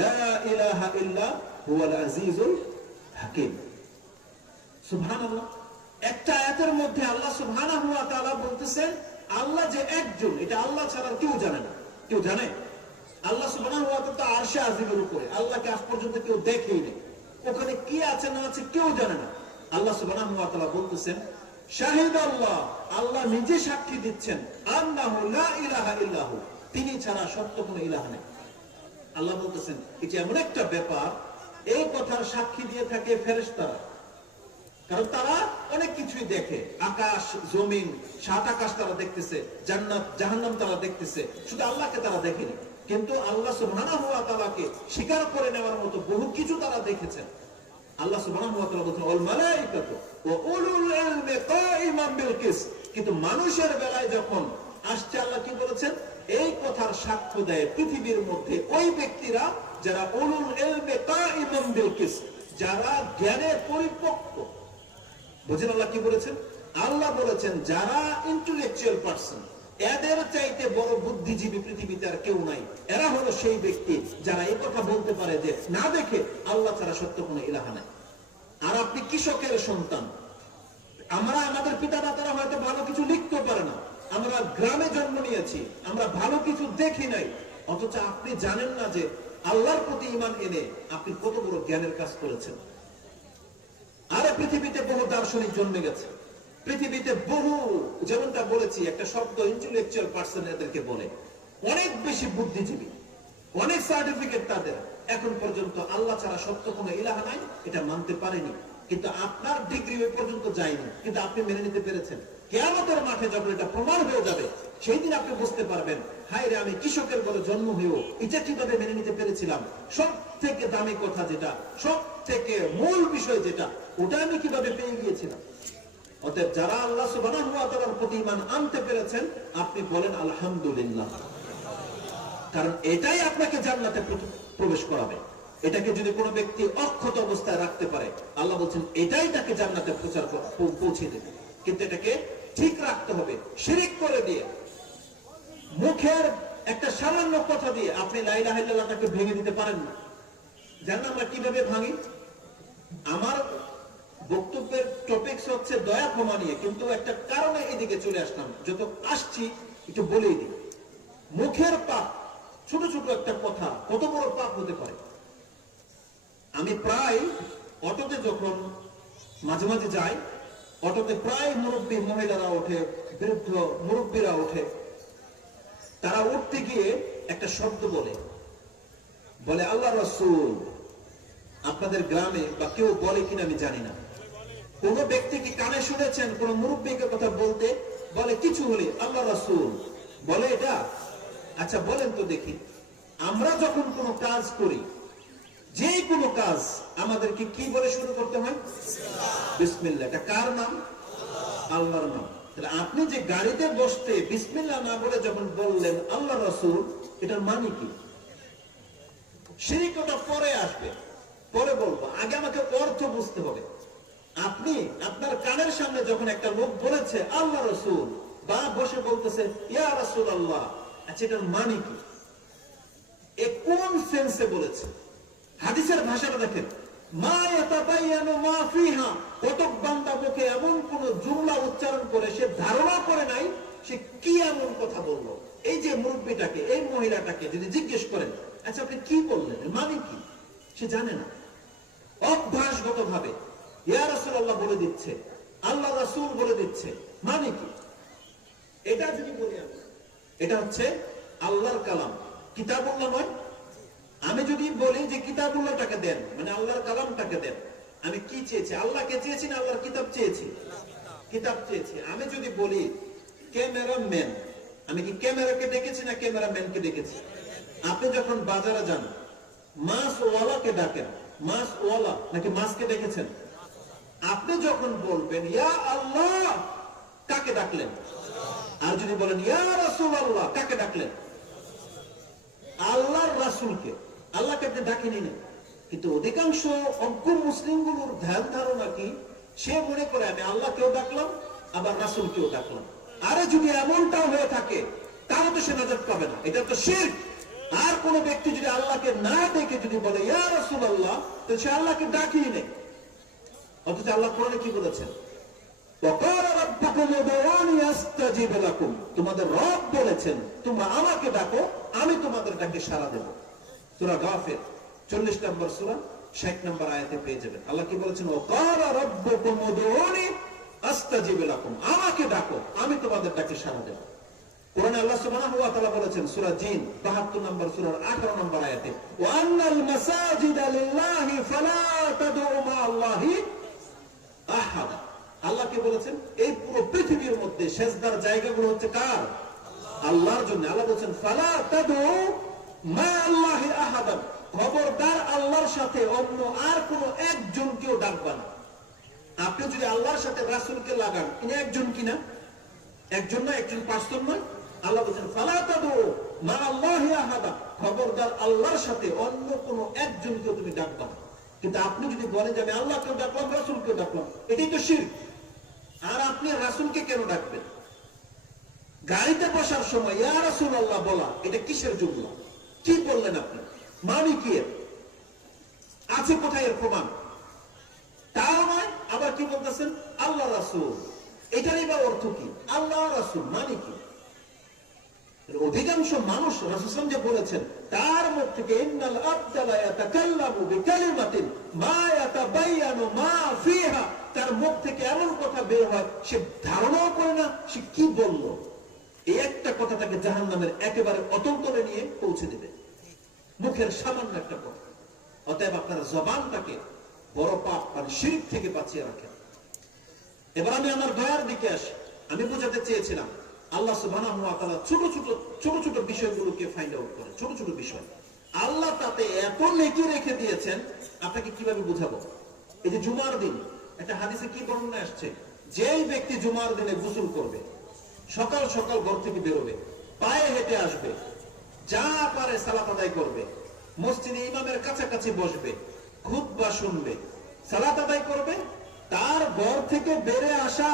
লা ইলাহা ইল্লা হুয়াল আজিজুল হাকীম। সুবহানাল্লাহ। একটা আয়াতের মধ্যে আল্লাহ সুবহানাহু ওয়া তাআলা বলতেছেন আল্লাহ যে একজন, এটা আল্লাহ ছাড়া কেউ জানে না। কেউ জানে? আল্লাহ সুবহানাহু ওয়া তাআলা আরশে আজিমের উপরে, আল্লাহকে আজ পর্যন্ত কেউ দেখেই নেই, ওখানে কি আছে না আছে কেউ জানে না। আল্লাহ সুবহানাহু ওয়া তাআলা বলতেছেন শাহিদাল্লাহ, আল্লাহ নিজে সাক্ষী দিচ্ছেন, আন্নাহু লা ইলাহা ইল্লাহু, তিনি ছাড়া সত্য কোনো ইলাহা নেই। আল্লাহ বলতেছেন এটা এমন একটা ব্যাপার, এই কথার সাক্ষী দিয়ে থাকে ফেরেশতারা, কারণ তারা অনেক কিছুই দেখে, আকাশ জমিন, সাত আকাশ তারা দেখতেছে, জান্নাত জাহান্নাম তারা দেখতেছে, শুধু আল্লাহকে তারা দেখেনি। কিন্তু আল্লাহ সুবহানাহু ওয়া তাআলাকে স্বীকার করে নেওয়ার মতো বহু কিছু তারা দেখেছেন। আল্লাহ সুবহানাহু ওয়া তাআলা বলেন ওয়াল মালাইকাতু ওয়া উলুল ইলমি কাইমান বিল কিসত, কিন্তু মানুষের বেলায় যখন আসছে আল্লাহ কি বলেছেন? এই কথার সাক্ষ্য দেয় পৃথিবীর মধ্যে ওই ব্যক্তিরা যারা উলুল ইলমি কাইমান বিল কিসত, যারা জ্ঞানে পরিপক্ক। বুঝেন আল্লাহ কি বলেছেন? আল্লাহ বলেছেন যারা ইন্টেলেকচুয়াল পারসন, এদের চাইতে বড় বুদ্ধিজীবী পৃথিবীতে আর কেউ নাই। এরা হলো সেই ব্যক্তি যারা এই কথা বলতে পারে যে না দেখে আল্লাহ ছাড়া সত্য কোনো ইলাহা নাই। আর আপনি কৃষকের সন্তান, আমরা আমাদের পিতা মাতারা হয়তো ভালো কিছু লিখতে পারে না, আমরা গ্রামে জন্ম নিয়েছি, আমরা ভালো কিছু দেখি নাই, অথচ আপনি জানেন না যে আল্লাহর প্রতি ঈমান এনে আপনি কত বড় জ্ঞানের কাজ করেছেন। আরে পৃথিবীতে বহু দার্শনিক জন্মে গেছে, পৃথিবীতে বহু, যেমনটা বলেছি একটা শব্দ ইন্টেলেকচুয়াল পারসন এদেরকে বলে, অনেক বেশি বুদ্ধিজীবী, অনেক সার্টিফিকেট তাদের, এখন পর্যন্ত আল্লাহ ছাড়া সত্য কোনো ইলাহা নাই এটা মানতে পারেনি। কিন্তু আপনার ডিগ্রি ওই পর্যন্ত যায়নি, কিন্তু আপনি মেনে নিতে পেরেছেন। কিয়ামতের মাঠে যখন এটা প্রমাণ হয়ে যাবে, সেই দিন আপনি বুঝতে পারবেন হায় রে, আমি কৃষকের ঘরে জন্ম হয়েও এটা কিভাবে মেনে নিতে পেরেছিলাম। সব থেকে দামি কথা যেটা, সব থেকে মূল বিষয় যেটা, ওটা আমি কিভাবে পেয়ে গিয়েছিলাম। অতএব যারা আল্লাহ সুবহানাহু ওয়া তাআলার প্রতি ঈমান আনতে পেরেছেন, আপনি বলেন আলহামদুলিল্লাহ, কারণ এটাই আপনাকে জান্নাতে প্রবেশ করাবে। এটাকে যদি কোনো ব্যক্তি অক্ষত অবস্থায় রাখতে পারে, আল্লাহ বলছেন এটাই তাকে জান্নাতে পৌঁছে দেবে। কিন্তু এটাকে ঠিক রাখতে হবে। শিরিক করে দিয়ে, মুখের একটা সামান্য কথা দিয়ে আপনি লা ইলাহা ইল্লাল্লাহটাকে ভেঙে দিতে পারেন না। জানেন আমরা কিভাবে ভাঙি? আমার বক্তব্যের টপিকস হচ্ছে দয়া ক্ষমা নিয়ে, কিন্তু একটা কারণে এদিকে চলে আসলাম, যত আসছি একটু বলেই দিই। মুখের পাপ, ছোট ছোট একটা কথা কত বড় পাপ হতে পারে। আমি প্রায় অটোতে যখন মাঝে মাঝে যাই, অটোতে প্রায় মুরব্বী মহিলারা ওঠে, বৃদ্ধ মুরব্বীরা ওঠে, তারা উঠতে গিয়ে একটা শব্দ বলে আল্লাহ রাসূল। আপনাদের গ্রামে বা কেউ বলে কিনা আমি জানি না, কোন ব্যক্তি কি কানে শুনেছেন কোন মুরব্বীকে কথা বলতে? বলে কিছু হলে আল্লাহ রাসূল বলে এটা? আচ্ছা বলেন তো দেখি, আমরা যখন কোনো কাজ করি, যে কোনো কাজ, আমাদেরকে কি বলে শুরু করতে হয়? বিসমিল্লাহ। এটা কার নাম? আল্লাহর নাম। তাহলে আপনি যে গাড়িতে বসতে বিসমিল্লাহ না বলে যখন বললেন আল্লাহ রাসূল, এটার মানে কি? শিরকটা পরে আসবে, পরে বলবো, আগে আমাকে অর্থ বুঝতে হবে। আপনি আপনার কানের সামনে যখন একটা লোক বলেছে আল্লাহ রাসূল, বা বসে বলতেছে ইয়া রাসূলুল্লাহ, আচ্ছা এটার মানে কি? এ কোন সেন্সে বলেছে? হাদিসের ভাষাটা দেখেন, মা ইয়াতাবায়ানু মা ফিহা, কতক বান্দা মুখে এমন কোন জুমলা উচ্চারণ করে সে ধারণা করে নাই সে কি এমন কথা বললো। এই যে মুরব্বীটাকে, এই মহিলাটাকে যদি জিজ্ঞেস করেন আচ্ছা আপনি কি বললেন, মানে কি, সে জানে না। অভ্যাসগত ভাবে ইয়া রাসূলুল্লাহ বলে দিচ্ছে, আল্লাহ রাসূল বলে দিচ্ছে, মানে কি? এটা যদি বলি আমি, এটা হচ্ছে আল্লাহর কালাম, কিতাবুল্লাহ নয়, আমি যদি বলি যে কিতাবুল্লাহটাকে দেন, মানে আল্লাহর কালামটাকে দেন, আমি কি চেয়েছি? আল্লাহকে চেয়েছি না আল্লাহর কিতাব চেয়েছি? কিতাব চেয়েছি। আমি যদি বলি ক্যামেরাম্যান, আমি কি ক্যামেরাকে ডেকেছি না ক্যামেরাম্যানকে ডেকেছি? আপনি যখন বাজারে যান, মাছ ওয়ালাকে ডাকেন, মাছ ওয়ালা নাকি মাছকে ডেকেছেন? আপনি যখন বলবেন ইয়া আল্লাহ, কাকে ডাকলেন? আর যদি বলেন ইয়া রাসূলুল্লাহ, কাকে ডাকলেন? আল্লাহর রাসূলকে। আল্লাহকে আপনি ডাকেনই না। কিন্তু অধিকাংশ অজ্ঞ মুসলিমগুলোর ধ্যান ধারণা কি, সে মনে করে আমি আল্লাহকেও ডাকলাম আবার রাসূলকেও ডাকলাম। আরে যদি এমনটা হয়ে থাকে তাহলে তো সে নাজাত পাবে না, এটা তো শিরক। আর কোন ব্যক্তি যদি আল্লাহকে না ডেকে যদি বলে ইয়া রাসূলুল্লাহ, তো সে আল্লাহকে ডাকিয়ে নেই। অথচ আল্লাহ কোরআনে কি বলেছেন? তোমাদের রব বলেছেন তোমরা আমাকে ডাকো, আমি তোমাদের ডাকে সাড়া দেব। সূরা গাফির 40 নম্বর সূরা 60 নম্বর আয়াতে পেয়ে যাবেন। আল্লাহ কি বলেছেন? ওয়াকালা রাব্বুকুম উদউনি আস্তাজিব লাকুম, আমাকে ডাকো আমি তোমাদের ডাকে সাড়া দেব। কোরআনে আল্লাহ সুবহানাহু ওয়া তাআলা বলেছেন সূরা জিন 72 নম্বর সূরার 18 নম্বর আয়াতে, ওয়া আন্নাল মাসাজিদা লিল্লাহি ফালা তাদউ মা আল্লাহি আহাদ। আল্লাহকে বলেছেন এই পুরো পৃথিবীর মধ্যে সেজদার জায়গাগুলো হচ্ছে কার? আল্লাহর জন্য। আল্লাহ বলেছেন ফালা তাদউ মা আল্লাহি আহাদ, খবরদার আল্লাহর সাথে অন্য আর কোন একজনকেও ডাকবা না। আপনি যদি আল্লাহর সাথে রাসূলকে লাগান, ইনি একজন কিনা? একজন না, একজন পাঁচজন নয়। আল্লাহ বলেছেন ফালা তাদউ মা আল্লাহি আহাদ, খবরদার আল্লাহর সাথে অন্য কোন একজনকেও তুমি ডাকবা না। কিন্তু আপনি যদি বলেন যে আমি আল্লাহকেও ডাকলাম রাসূলকেও ডাকলাম, এটাই তো শিরক। আর আপনি রাসূলকে কেন ডাকবেন? গাড়িতে বসার সময় ইয়া রাসূলুল্লাহ বলা, এটা কিসের জুমলা? কি বললেন আপনি? মানে কি? আছে কোথায় এর প্রমাণ? তাও নয়, আবার কি বলতেছেন আল্লাহ রাসূল, এটারই বা অর্থ কি? আল্লাহ রাসূল মানে কি? অধিকাংশ মানুষ রাসূল সাল্লাল্লাহু আলাইহি ওয়াসাল্লাম যে বলেছেন তার মুখ থেকে ইন্নাল আবদা লা ইয়াতাকাল্লামু বিকালিমাতিন মা ইয়াতাবায়ানু মা ফিহা, তার মুখ থেকে এমন কথা বের হয় সে ধারণাও করে না সে কি বলল। এই একটা কথা তাকে জাহান্নামের একেবারে অতল তলে নিয়ে পৌঁছে দেবে, মুখের সামান্য একটা কথা। অতএব আপনার জবানটাকে বড় পাপ মানে শিরক থেকে বাঁচিয়ে রাখেন। এবার আমি আমার দয়ার দিকে আসি। আমি বোঝাতে চেয়েছিলাম আল্লাহ সুবহানাহু ওয়া তাআলা ছোট ছোট বিষয়গুলোকে ফাইন্ড আউট করেন, ছোট ছোট বিষয়। আল্লাহ তাতে এত নেকি রেখে দিয়েছেন, আপনাকে কিভাবে বুঝাবো? এই যে জুমার দিন, একটা হাদিসে কি বর্ণনা আসছে, যেই ব্যক্তি জুমার দিনে গোসল করবে, সকাল সকাল ঘর থেকে বেরোবে, পায়ে হেঁটে আসবে, যা পারে সালাত আদায় করবে, মসজিদে ইমামের কাছাকাছি বসবে, খুতবা শুনবে, সালাত আদায় করবে, তার ঘর থেকে বেরে আসা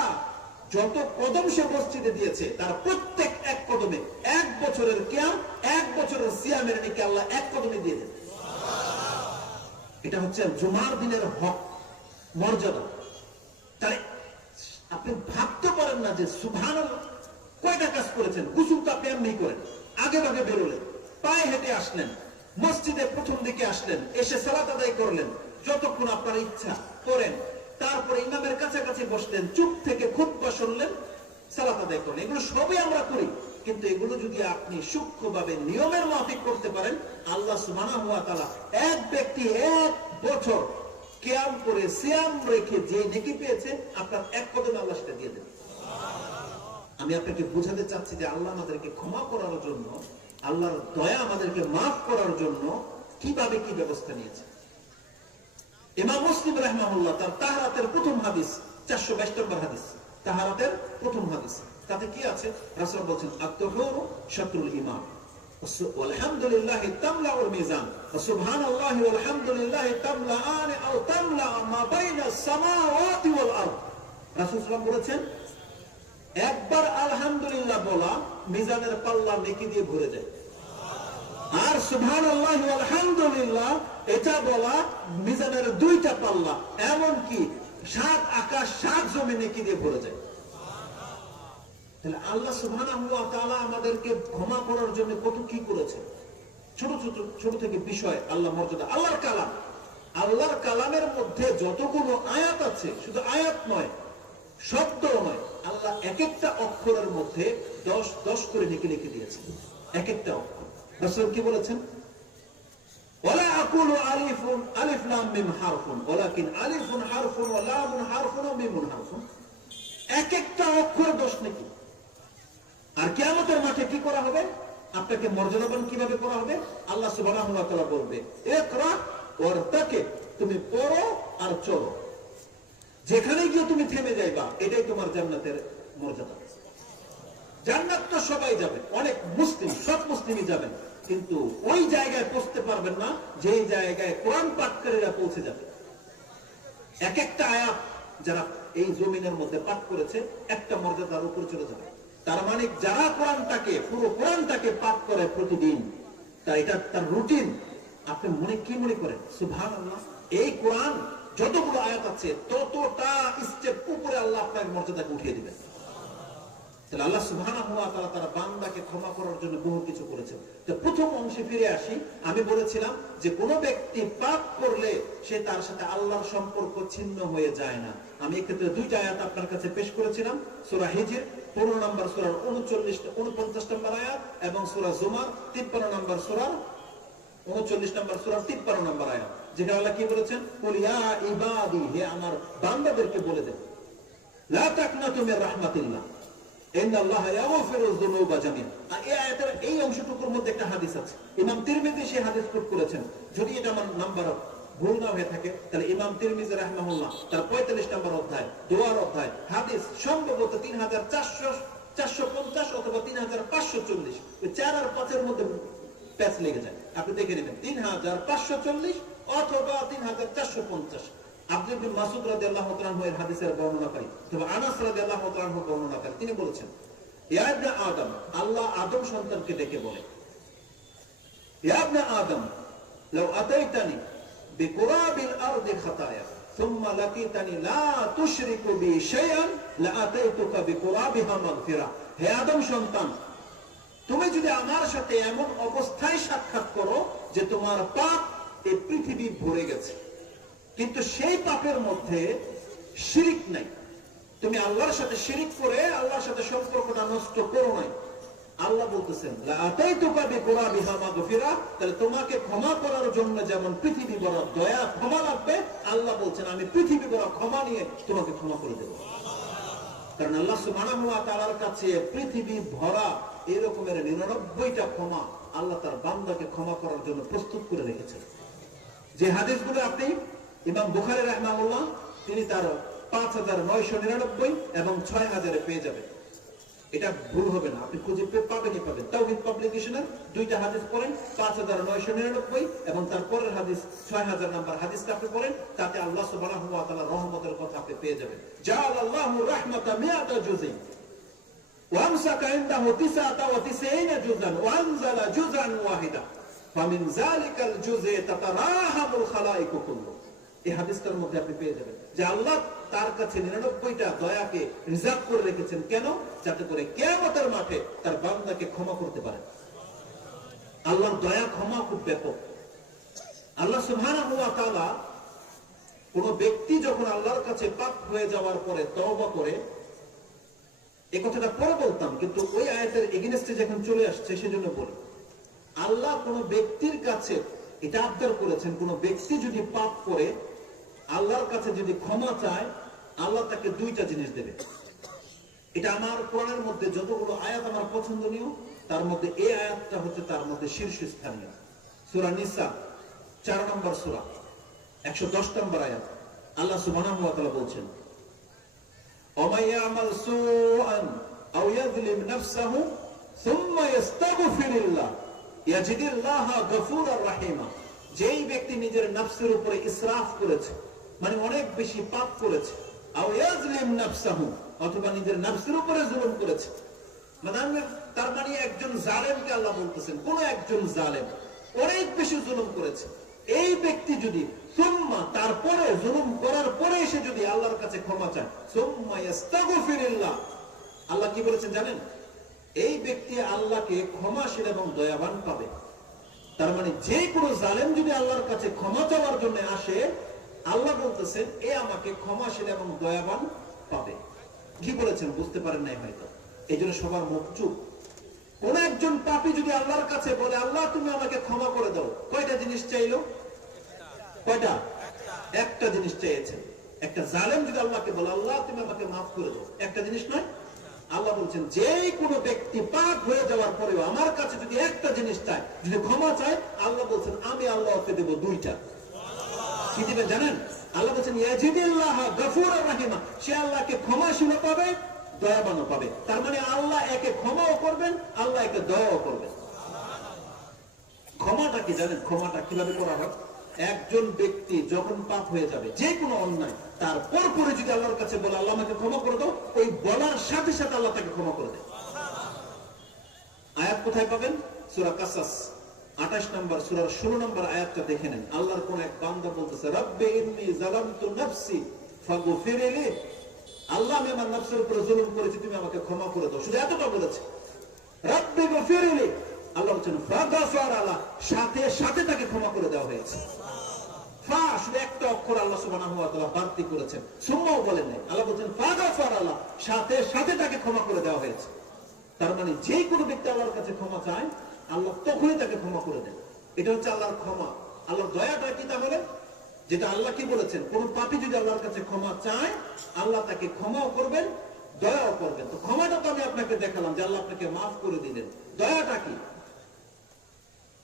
যত কদম সে মসজিদে দিয়েছে তার প্রত্যেক এক কদমে 1 বছরের কিয়াম, 1 বছরের সিয়ামের নেকি আল্লাহ 1 কদমে দিয়ে দেন। এটা হচ্ছে জুমার দিনের হক, মর্যাদা। তাহলে আপনি ভাবতে পারেন না যে সুবহানাল্লাহ কয়টা কাজ করেছেন। গোসল তো আপনি এমনি করেন, আগে ভাগে বেরোলেন, পায়ে হেঁটে আসলেন, মসজিদে প্রথম দিকে আসলেন, এসে সালাত আদায় করলেন, যতক্ষণ আপনার ইচ্ছা করেন, তারপরে ইমামের কাছাকাছি বসলেন, চুপ থেকে খুতবা শুনলেন, সালাত আদায় করলেন। এগুলো সবই আমরা করি, কিন্তু এগুলো যদি আপনি সূক্ষ্মভাবে নিয়মের মাফিক করতে পারেন, আল্লাহ সুবহানাহু ওয়া তাআলা এক ব্যক্তি 1 বছর কিয়াম করে সিয়াম রেখে যে নেকি পেয়েছে আপনার 1 কদমে আল্লাহ সেটা দিয়ে দেন। আমি আপনাকে বোঝাতে চাচ্ছি যে আল্লাহ আমাদেরকে ক্ষমা করার জন্য, আল্লাহর দয়া আমাদেরকে মাফ করার জন্য কিভাবে কি ব্যবস্থা নিয়েছে। ইমাম মুসলিম রাহিমাহুল্লাহ তার তাহারাতের প্রথম হাদিস 422 নম্বর হাদিস, তাহারাতের প্রথম হাদিস, তাতে কি আছে? রাসূল বলেছেন আত-তাহুরু শাতরুল ঈমান ওয়ালহামদুলিল্লাহি তামলাউল মিজান ওয়া সুবহানাল্লাহি ওয়ালহামদুলিল্লাহি তামলাআন আও তামলা মা বাইনাস সামাওয়াতি ওয়াল আরদ। রাসূল সাল্লাল্লাহু বলেছেন একবার আলহামদুলিল্লাহ বলা মিজানের পাল্লা নেকি দিয়ে ভরে যায়, আর সুবহানাল্লাহি ওয়া আলহামদুলিল্লাহ এটা বলা মিজানের 2টা পাল্লা, এমন কি 7 আকাশ 7 জমি নেকি দিয়ে ভরে যায়। তাহলে আল্লাহ সুবহানাহু ওয়া তাআলা আমাদেরকে ক্ষমা করার জন্য কত কি করেছে। ছোট থেকে বিষয়, আল্লাহ মর্যাদা, আল্লাহর কালাম, আল্লাহর কালামের মধ্যে যতগুলো আয়াত আছে, শুধু আয়াত নয়, শব্দও নয়, আল্লাহ এক একটা অক্ষরের মধ্যে 10 করে নেকি লিখে দিয়েছেন, এক একটা অক্ষর। রাসূল কি বলেছেন? নাকুলু আলিফুন আলিফ লাম মিম হারফুন ওয়ালাকিন আলিফুন হারফুন ওয়া লামুন হারফুন ওয়া মিমুন হারফুন। এক একটা অক্ষর দোষ নাকি? আর কিয়ামতের মাঠে কি করা হবে? আপনাকে মর্যাদাবান কিভাবে করা হবে? আল্লাহ সুবহানাহু ওয়া তাআলা বলবে, ইকরা ওয়ারতাকে, তুমি পড়ো আর চলো। যেখানে গিয়ে তুমি থেমে যাইবা, এটাই তোমার জান্নাতের মর্যাদা। জান্নাত তো সবাই যাবে, অনেক মুসলিম, সব মুসলিমই যাবেন, কিন্তু ওই জায়গায় পৌঁছতে পারবেন না যে জায়গায় কোরআন পাঠকারীরা পৌঁছে যাবে। এক একটা আয়াত যারা এই জমিনের মধ্যে পাঠ করেছে একটা মর্যাদার উপর চলে যাবে। তার মানে যারা কোরআনটাকে, পুরো কোরআনটাকে পাঠ করে প্রতিদিন, তা এটা তার রুটিন। আপনি মনে কি মনে করেন? সুবহানাল্লাহ, এই কোরআন যতগুলো আয়াত আছে ততটা স্টেপ উপরে আল্লাহ আপনার মর্যাদাকে উঠিয়ে দিবেন। তাহলে আল্লাহ সুবহানাহু ওয়া তাআলা তার বান্দাকে ক্ষমা করার জন্য বহু কিছু করেছেন। তো প্রথম অংশে ফিরে আসি। আমি বলেছিলাম যে কোন ব্যক্তি পাপ করলে সে তার সাথে আল্লাহর সম্পর্ক ছিন্ন হয়ে যায় না। আমি এক্ষেত্রে দুইটা আয়াত আপনার কাছে পেশ করেছিলাম, সূরা হিজর 15 নম্বর সূরার 49 নম্বর আয়াত এবং সূরা জুমার 53 নম্বর সূরার 39 নম্বর সূরার 53 নম্বর আয়াত, যেখানে আল্লাহ কি বলেছেন? কুল ইয়া ইবাদি, হে আমার বান্দাদেরকে বলে দেন, লা তাকনাতু মির রাহমাতিল্লাহ ইন্নাল্লাহা ইয়াগফিরুয যুনুবা জামিআ। এই আয়াতের এই অংশটুকুর মধ্যে একটা হাদিস আছে, ইমাম তিরমিজি সেই হাদিস কোট করেছেন। যদি এটা আমার নাম্বার ভুল না হয়ে থাকে তাহলে ইমাম তিরমিজি রাহিমাহুল্লাহ তার 45 নম্বর অধ্যায়, দোয়ার অধ্যায়, হাদিস সম্ভবত 3450 অথবা 3540, ওই 4 আর 5 এর মধ্যে প্যাচ লেগে যায়। আপনি দেখে নেবেন 3540 অথবা 3450। আব্দুল বিন মাসউদ রাদিয়াল্লাহু তাআলা এর হাদিসের বর্ণনাকারী অথবা আনাস রাদিয়াল্লাহু তাআলা বর্ণনাকারী, তিনি বলেছেন, ইয়া ইবনে আদম, আল্লাহ আদম সন্তানকে ডেকে বলে, ইয়া ইবনে আদম লাউ আতাইতানি বিকুরাবিল আরদি খাতায়া সুম্মা লাকিতানি লা তুশরিকু বি শাইআন লা আতাইতুকা বিকুরাবিহা মাগফিরা। হে আদম সন্তান, তুমি যদি আমার সাথে এমন অবস্থায় সাক্ষাৎ করো যে তোমার পাপ এই পৃথিবী ভরে গেছে, কিন্তু সেই পাপের মধ্যে শিরিক নাই, তুমি আল্লাহর সাথে শিরিক করে আল্লাহর সাথে সম্পর্কটা নষ্ট করো নাই, আল্লাহ বলতেছেন লা আতাইতুকা বিকুরাবিহা মাগফিরা, তাহলে তোমাকে ক্ষমা করার জন্য যেমন পৃথিবী বড় দয়া ক্ষমা লাগবে, আল্লাহ বলছেন আমি পৃথিবী বড় ক্ষমা নিয়ে তোমাকে ক্ষমা করে দেব। কারণ আল্লাহ সুবহানাহু ওয়া তাআলার কাছে পৃথিবী ভরা এরকমের 99টা ক্ষমা আল্লাহ তার বান্দাকে ক্ষমা করার জন্য প্রস্তুত করে রেখেছেন। যে হাদিসগুলো আপনি ইমাম বুখারী রাহিমাহুল্লাহ তিনি তার 5999 এবং 6000 পেয়ে যাবেন, এটা ভুল হবে না, আপনি খুঁজে পাবেনই পাবেন। তাওহীদ পাবলিকেশনের দুইটা হাদিস পড়েন, 5999 এবং তারপরের হাদিস 6000 নাম্বার হাদিসটা আপনি পড়েন, তাতে আল্লাহ সুবহানাহু ওয়া তাআলার রহমতের কথা আপনি পেয়ে যাবেন। জাআলাল্লাহু রাহমাতা মিআতা জুজি ওয়া আমসাকা ইনদাহু 99 জুজান ওয়া আনজালা জুজান ওয়াহিদা ফামিন যালিকাল জুজি তাতারাহামুল খালাইকু কুল্লু। এই হাদিসটার মধ্যে আপনি পেয়ে যাবেন যে আল্লাহ তার কাছে 99টা দয়াকে রিজার্ভ করে রেখেছেন, কেন? যাতে করে কিয়ামতের মাঠে তার বান্দাকে ক্ষমা করতে পারে। আল্লাহর দয়া ক্ষমা খুব ব্যাপক। আল্লাহ সুবহানাহু ওয়া তাআলা কোন ব্যক্তি যখন আল্লাহর কাছে পাপ হয়ে যাওয়ার পরে তওবা করে, এই কথাটা পরে বলতাম কিন্তু ওই আয়াতের এগেইনস্টে যখন চলে আসছে সেজন্য বলি, আল্লাহ কোন ব্যক্তির কাছে এটা আবদার করেছেন, কোন ব্যক্তি যদি পাপ করে আল্লাহর কাছে যদি ক্ষমা চায়, আল্লাহ তাকে দুইটা জিনিস দেবে। এটা আমার কোরআনের মধ্যে যতগুলো আয়াত আমার পছন্দনীয়, তার মধ্যে এই আয়াতটা হচ্ছে তার মধ্যে শীর্ষস্থানীয়। সূরা নিসা 4 নম্বর সূরা 110 নম্বর আয়াত, আল্লাহ সুবহানাহু ওয়া তাআলা বলছেন, ওমাই ইয়ামাল সুআন আও ইয়াযলিম নাফসাহু সুম্মা ইস্তাগফিরুল্লাহ ইয়াজিদুল্লাহা গফুরার রাহিমা। যেই ব্যক্তি নিজের নফসের উপরে ইসরাফ করেছে, মানে অনেক বেশি পাপ করেছে, আও ইয়াযলিম নাফসাহু, অথবা নিজের নফসের উপরে জুলুম করেছে, মানে তার মানে একজন জালেমকে আল্লাহ বলতেছেন, কোন একজন জালেম অনেক বেশি জুলুম করেছে, এই ব্যক্তি যদি সুম্মা তারপরে জুলুম করার পরে এসে যদি আল্লাহর কাছে ক্ষমা চায়, সুম্মা ইস্তাগফিরুল্লাহ, আল্লাহ কি বলেছেন জানেন? এই ব্যক্তি আল্লাহকে ক্ষমাশীল এবং দয়াবান পাবে। তার মানে যে কোনো জালেম যদি আল্লাহর কাছে ক্ষমা চাওয়ার জন্য আসে, আল্লাহ বলতেছেন এ আমাকে ক্ষমাশীল এবং দয়াবান পাবে। কি বলেছেন বুঝতে পারেন নাই হয়তো, এই জন্য সবার মুখ চুপ। কোন একজন পাপী যদি আল্লাহর কাছে বলে আল্লাহ তুমি আমাকে ক্ষমা করে দাও, কয়টা জিনিস চাইলো? কয়টা? একটা জিনিস চেয়েছেন। একটা জালেম যদি আল্লাহকে বলে আল্লাহ তুমি আমাকে মাফ করে দাও, একটা জিনিস নয়। আল্লাহ বলছেন যে কোনো ব্যক্তি পাপ হয়ে যাওয়ার পরেও আমার কাছে যদি একটা জিনিস চায়, যদি ক্ষমা চায়, আল্লাহ বলছেন আমি আল্লাহ ওকে দেব দুইটা। কি দিবেন জানেন? আল্লাহ বলছেন ইয়াজিদিল্লাহ গফুরুর রাহিমা, সে আল্লাহকে ক্ষমাশীল পাবে, দয়াবানও পাবে। তার মানে আল্লাহ একে ক্ষমাও করবেন, আল্লাহ একে দয়াও করবেন। ক্ষমাটা কি জানেন? ক্ষমাটা কিভাবে করা হয়? একজন ব্যক্তি যখন পাপ হয়ে যাবে, যে কোনো অন্যায়, তারপর পরে যদি আল্লাহর কাছে বলে আল্লাহ আমাকে ক্ষমা করে দাও, ওই বলার সাথে সাথে আল্লাহ তাকে ক্ষমা করে দেয়। আয়াত কোথায় পাবেন? সূরা কাসাস 28 নম্বর সূরার 16 নম্বর আয়াতটা দেখে নেন। আল্লাহর কোন এক বান্দা বলতেছে রব্বি ইন্নী যালামতু নাফসি ফাগফিরলি, আল্লাহ আমি আমার নফসের উপর জুলুম করেছি, তুমি আমাকে ক্ষমা করে দাও। শুধু এতটা বলেছে, রব্বি গফিরলি। আল্লাহ বলেন ফাগফারা লা, সাথে সাথে তাকে ক্ষমা করে দেওয়া হয়েছে। ফা শুধু একটা অক্ষর আল্লাহ সুবহানাহু ওয়া তাআলা বাড়তি করেছেন, সুম্মাও বলেন নাই। আল্লাহ বলেন ফাগফারা লা, সাথে সাথে তাকে ক্ষমা করে দেওয়া হয়েছে। তার মানে যে কোনো ব্যক্তি আল্লাহর কাছে ক্ষমা চায়, আল্লাহ তখনই তাকে ক্ষমা করে দেন। এটা হচ্ছে আল্লাহর ক্ষমা। আল্লাহর দয়াটা কি তাহলে? যেটা আল্লাহ কি বলেছেন, কোন পাপী যদি আল্লাহর কাছে ক্ষমা চায়, আল্লাহ তাকে ক্ষমাও করবেন, দয়াও করবেন। তো ক্ষমাটা তো আমি আপনাকে দেখালাম যে আল্লাহ আপনাকে মাফ করে দিলেন। দয়াটা কি?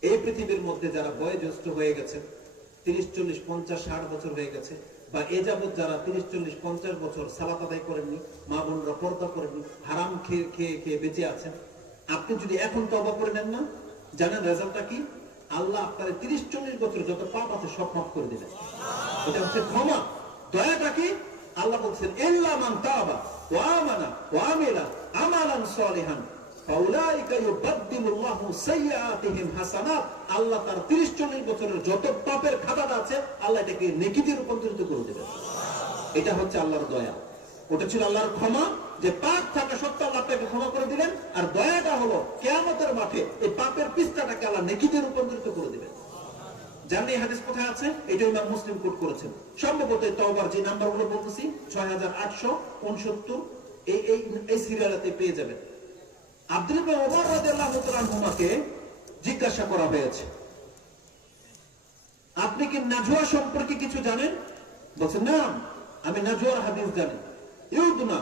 এই পৃথিবীর মধ্যে যারা বয়োজ্যেষ্ঠ হয়ে গেছে, 30, 40, 50, 60 বছর হয়ে গেছে, বা এ যাবৎ যারা 30, 40, 50 বছর সালাত আদায় করেননি, মা বোনরা পর্দা করেননি, হারাম খেয়ে খেয়ে খেয়ে বেঁচে আছেন, আপনি যদি এখন তওবা করে নেন না, জানেন রেজাল্টটা কি? আল্লাহ আপনার 30, 40 বছর যত পাপ আছে সব মাফ করে দিবেন। এটা হচ্ছে ক্ষমা। দয়াটা কি? আল্লাহ বলছেন ইল্লা মান তাবা ওয়া আমানা ওয়া আমিলা আমালান সালিহান ফাউলাইকা ইউবাদদিলুল্লাহু সাইয়্যাতিহিম হাসানাত। আল্লাহ তার 30, 40 বছরের যত পাপের খাতা আছে আল্লাহ এটাকে নেকিতে রূপান্তরিত করে দেবেন। এটা হচ্ছে আল্লাহর দয়া। ওটা ছিল আল্লাহর ক্ষমা, যে পাপ থাকা সত্ত্বেও আল্লাহ তাকে ক্ষমা করে দিলেন। আর দয়াটা হলো কিয়ামতের মাঠে এই পাপের পিস্তাটাকে আল্লাহ নেকিতে রূপান্তরিত করে দিবেন। জানেন এই হাদিস কোথায় আছে? এটা ইমাম মুসলিম কোট করেছেন। সম্ভবত তওবার যে নাম্বারগুলো বলতেছি 6869 এই সিরিয়ালেতে পেয়ে যাবেন। আব্দুল্লাহ ইবনে ওমর রাদিয়াল্লাহু তাআলা আনহুমাকে জিজ্ঞাসা করা হয়েছে, আপনি কি নাজওয়া সম্পর্কে কিছু জানেন? বলেন না, আমি নাজওয়ার হাদিস জানি। ইউদনা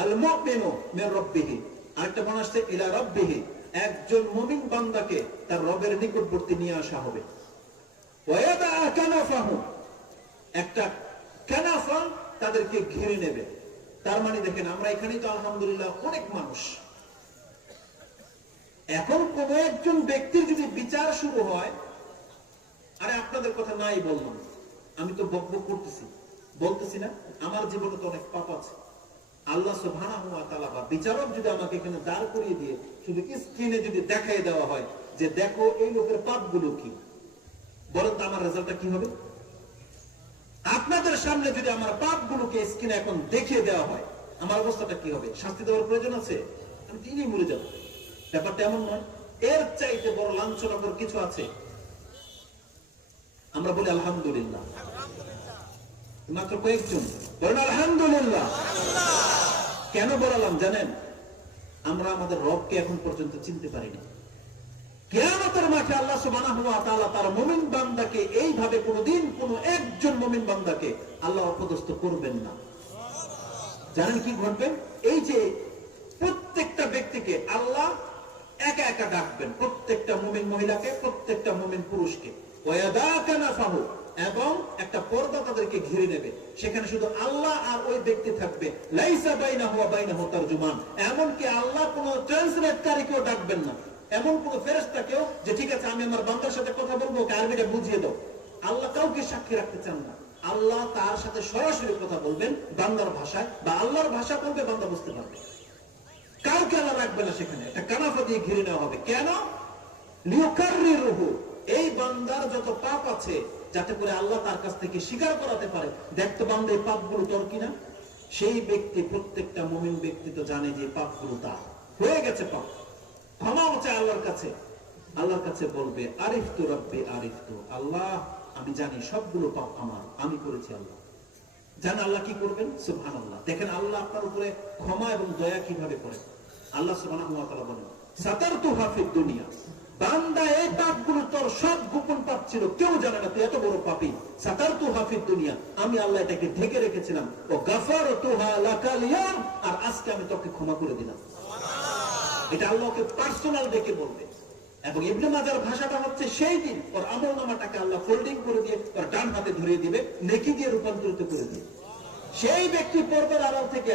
আল মুমিনু মির রাব্বিহি, আরেকটা বর্ণনা আসছে ইলা রাব্বিহি, একজন মুমিন বান্দাকে তার রবের নিকটবর্তী নিয়ে আসা হবে। ওয়ায়াদা কানাফাহু, একটা কানাফা তাদেরকে ঘিরে নেবে। তার মানে দেখেন আমরা এখানেই তো আলহামদুলিল্লাহ অনেক মানুষ। এখন কোন একজন ব্যক্তির যদি বিচার শুরু হয়, আরে আপনাদের কথা নাই বললাম, আমি তো বকবক করতেছি, বলতেছি না আমার জীবনে তো অনেক পাপ আছে। আল্লাহ সুবহানাহু ওয়া তাআলা বা বিচারক যদি আমাকে এখানে দাঁড় করিয়ে দিয়ে শুধু স্ক্রিনে যদি দেখাই দেওয়া হয় যে দেখো এই লোকের পাপগুলো কি, বলেন তো আমার রেজাল্টটা কি হবে? আপনাদের সামনে যদি আমার পাপগুলোকে স্ক্রিনে এখন দেখিয়ে দেওয়া হয়, আমার অবস্থাটা কি হবে? শাস্তি দেওয়ার প্রয়োজন আছে? আমি তিনিই মরে যাব। ব্যাপারটা এমন নয়। এর চাইতে বড় লাঞ্ছনাকর কিছু আছে? আমরা বলি আলহামদুলিল্লাহ, মাত্র কয়েকজন বলেন আলহামদুলিল্লাহ। কেন বললাম জানেন? আমরা আমাদের রবকে এখন পর্যন্ত চিনতে পারি না। কিয়ামতের মাঠে আল্লাহ সুবহানাহু ওয়া তাআলা তার মুমিন বান্দাকে এইভাবে কোনদিন কোন একজন মুমিন বান্দাকে আল্লাহ অপদস্থ করবেন না। জানেন কি ঘটবে? এই যে প্রত্যেকটা ব্যক্তিকে আল্লাহ একা একা ডাকবেন, প্রত্যেকটা মুমিন মহিলাকে, প্রত্যেকটা মুমিন পুরুষকে, ওয়ায়াদা কানাফাহু, এবং একটা পর্দা তাদেরকে ঘিরে নেবে। সেখানে শুধু আল্লাহ আর ওই ব্যক্তি থাকবে। লাইসা বাইনাহু ওয়া বাইনাহু তারজুমান, এমনকি আল্লাহ কোন ট্রান্সলেটকারীকেও ডাকবেন না, এমন কোন ফেরেশতাকেও যে ঠিক আছে আমি আমার বান্দার সাথে কথা বলবো, ওকে আরবিটা বুঝিয়ে দাও। আল্লাহ কাউকে সাক্ষী রাখতে চান না। আল্লাহ তার সাথে সরাসরি কথা বলবেন বান্দার ভাষায়, বা আল্লাহর ভাষা বলবে, বান্দা বুঝতে পারবে। কাউকে আল্লাহ রাখবে না সেখানে, একটা কানাফা দিয়ে ঘিরে নেওয়া হবে। কেন? লিয়ুকাররিরুহু, এই বান্দার যত পাপ আছে যাতে করে আল্লাহ তার কাছ থেকে স্বীকার করাতে পারে, দেখতো বান্দা এই পাপগুলো তোর কিনা। সেই ব্যক্তি, প্রত্যেকটা মুমিন ব্যক্তি তো জানে যে পাপগুলো তার হয়ে গেছে, পাপ ক্ষমা হচ্ছে আল্লাহর কাছে। আল্লাহর কাছে বলবে আরিফতু রাব্বি আরিফতু, আল্লাহ আমি জানি সবগুলো পাপ আমার, আমি করেছি। আল্লাহ জান আল্লাহ কি করবেন? সুবহানাল্লাহ। দেখেন আল্লাহ আপনার উপরে ক্ষমা এবং দয়া কিভাবে করেন। আল্লাহ সুবহানাহু ওয়া তাআলা বলেন সাতারতুহা ফিদ দুনিয়া, বান্দা এই পাপগুলো তোর সব গোপন পাপ ছিল, কেউ জানে না তুই এত বড় পাপী। সাতারতুহা ফিদ দুনিয়া, আমি আল্লাহ এটাকে ঢেকে রেখেছিলাম। ও গাফারতুহা লাকাল ইয়াম, আর আজকে আমি তোকে ক্ষমা করে দিলাম। এটা আল্লাহকে পার্সোনাল ডেকে বলবে। এবং ইবনে মাজার ভাষাটা হচ্ছে সেই দিন ওর আমলনামাটাকে আল্লাহ ফোল্ডিং করে দিয়ে ওর ডান হাতে ধরিয়ে দিবে, নেকি দিয়ে রূপান্তরিত করে দিবে। সেই ব্যক্তি পর্দার আড়াল থেকে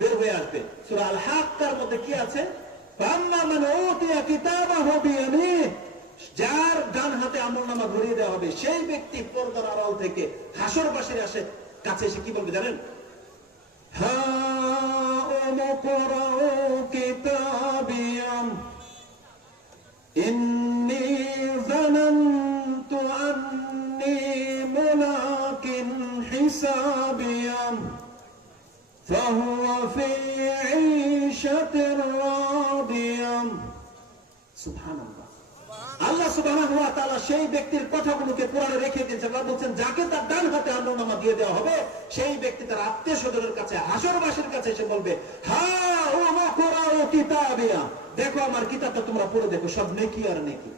বের হয়ে আসবে। সূরা আল হাক্কার মধ্যে কি আছে? ফাম্মা মান উতিয়া কিতাবাহু বিয়ামিনিহি, যার ডান হাতে আমলনামা ধরিয়ে দেওয়া হবে, সেই ব্যক্তি পর্দার আড়াল থেকে হাসরবাসীর কাছে এসে কি বলবে জানেন? হা উমকুরাউ কিতাবিয়াম ইন্নী যানানতু আন্নী মুলাকিন হিসাবিয়াম ফাহুয়া ফি ঈশাতির রাদিয়াম। সুবহানাল্লাহ। আল্লাহ সুবহানাহু ওয়া তাআলা সেই ব্যক্তির কথাগুলোকে কোরআনে রেখে দিয়েছেন। আল্লাহ বলছেন যাকে তার ডান হাতে আমলনামা দিয়ে দেওয়া হবে, সেই ব্যক্তি তার আত্মীয় স্বজনের কাছে, হাসরবাসীর কাছে এসে বলবে, হা উমকুরাউ কিতাবিয়া, দেখো আমার কিতাবটা তোমরা পড়ে দেখো, সব নেকি আর নেকি।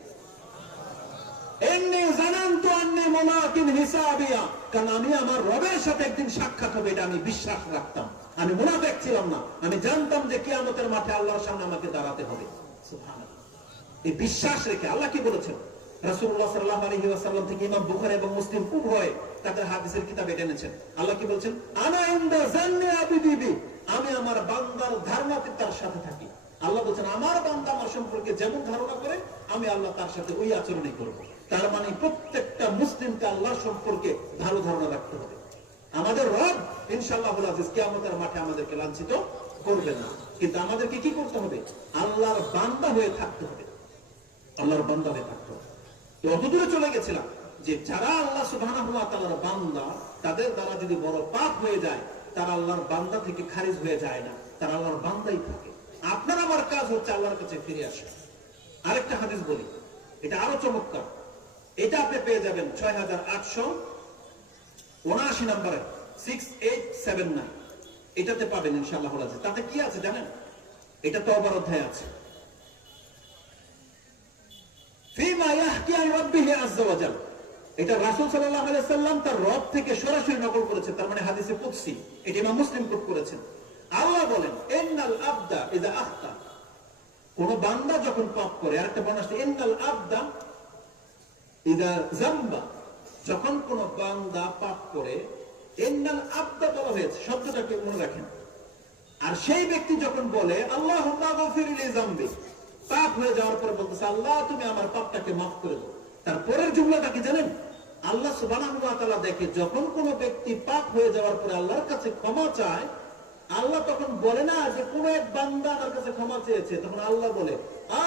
ইন্নী যানানতু আন্নী মুলাকিন হিসাবিয়া, কারণ আমি আমার রবের সাথে একদিন সাক্ষাৎ হবে, এটা আমি বিশ্বাস রাখতাম। আমি মুনাফিক ছিলাম না, আমি জানতাম যে কিয়ামতের মাঠে আল্লাহর সামনে আমাকে দাঁড়াতে হবে। সুবহানাল্লাহ। এই বিশ্বাস রেখে আল্লাহ কি বলেছেন? রাসূলুল্লাহ সাল্লাল্লাহু আলাইহি ওয়াসাল্লাম থেকে ইমাম বুখারী এবং মুসলিম উভয় তাদের হাদিসের কিতাবে এটা এনেছেন। আল্লাহ কি বলছেন? আনা ইনদা যান্নি আবদি বি, আমি আমার বান্দার ধারণাতে তার সাথে থাকি। আল্লাহ বলছেন আমার বান্দা আমার সম্পর্কে যেমন ধারণা করে, আমি আল্লাহ তার সাথে ওই আচরণই করব। তার মানে প্রত্যেকটা মুসলিমকে আল্লাহ সম্পর্কে ভালো ধারণা রাখতে হবে। আমাদের রব ইনশাআল্লাহুল আজিজ কিয়ামতের মাঠে আমাদেরকে লাঞ্ছিত করবেন না, কিন্তু আমাদেরকে কি করতে হবে? আল্লাহর বান্দা হয়ে থাকতে হবে। আল্লাহর বান্দা হয়ে থাকতে হবে। অতদূরে চলে গেছিলাম যে যারা আল্লাহ সুবহানাহু ওয়া তাআলার বান্দা, তাদের দ্বারা যদি বড় পাপ হয়ে যায়, তারা আল্লাহর বান্দা থেকে খারিজ হয়ে যায় না, তারা আল্লাহর বান্দাই থাকে। আপনার আমার কাজ হচ্ছে আল্লাহর কাছে ফিরে আসা। আরেকটা হাদিস বলি, এটা আরো চমৎকার। এটা আপনি পেয়ে যাবেন 6879 নম্বরে, 6879, এটাতে পাবেন ইনশাআল্লাহ। তাতে কি আছে জানেন? এটা তওবার অধ্যায় আছে। ফিমা ইয়াহকি আন রাব্বিহি আযজা ওয়া জাল, এটা রাসূল সাল্লাল্লাহু আলাইহি সাল্লাম তার রব থেকে সরাসরি নকল করেছেন, তার মানে হাদিসে কুদসি। এটা ইমাম মুসলিম কোট করেছেন। আল্লাহ বলেন, ইন্নাল আবদা ইযা আখতা, কোন বান্দা যখন পাপ করে। আরেকটা বর্ণনা আছে, ইন্নাল আবদা ইযা যামবা, যখন কোন বান্দা পাপ করে। ইন্নাল আবদা বলা হয়েছে, শব্দটাকে মনে রাখেন। আর সেই ব্যক্তি যখন বলে আল্লাহুম্মা গফিরলি যামবি, পাপ হয়ে যাওয়ার পরে বলতেছে আল্লাহ তুমি আমার পাপটাকে মাফ করে দাও। তারপরের জুমলাটা কি জানেন? আল্লাহ সুবহানাহু ওয়া তাআলা দেখে যখন কোন ব্যক্তি পাপ হয়ে যাওয়ার পরে আল্লাহর কাছে ক্ষমা চায়, আল্লাহ তখন বলে না যে কোন এক বান্দা আমার কাছে ক্ষমা চেয়েছে, তখন আল্লাহ বলে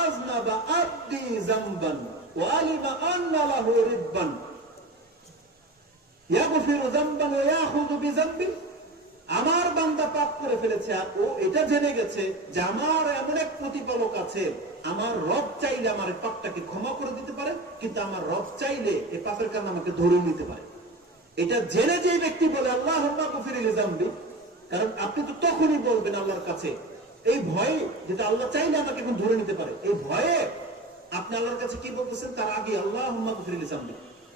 আযনাবা আবদি যামবান ওয়া আলিমা আন্না লাহু রিববান ইয়াগফিরু যামবান ওয়া ইয়াখুযু বিযামবি, আমার বান্দা পাপ করে ফেলেছে আর ও এটা জেনে গেছে যে আমার এমন এক প্রতিপালক আছে, আমার রব চাইলে আমার পাপটাকে ক্ষমা করে দিতে পারে, কিন্তু আমার রব চাইলে এই পাপের কারণে আমাকে ধরে নিতে পারে। এটা জেনে যে ব্যক্তি বলে আল্লাহুম্মা গফিরলি যামবি, কারণ আপনি তো তখনই বলবেন আল্লাহর কাছে এই ভয়ে, যেটা আল্লাহ চাইলে আমাকে এখন ধরে নিতে পারে, এই ভয়ে আপনি আল্লাহর কাছে কি বলতেছেন? তার আগে আল্লাহুম্মা গফিরলি যামবি,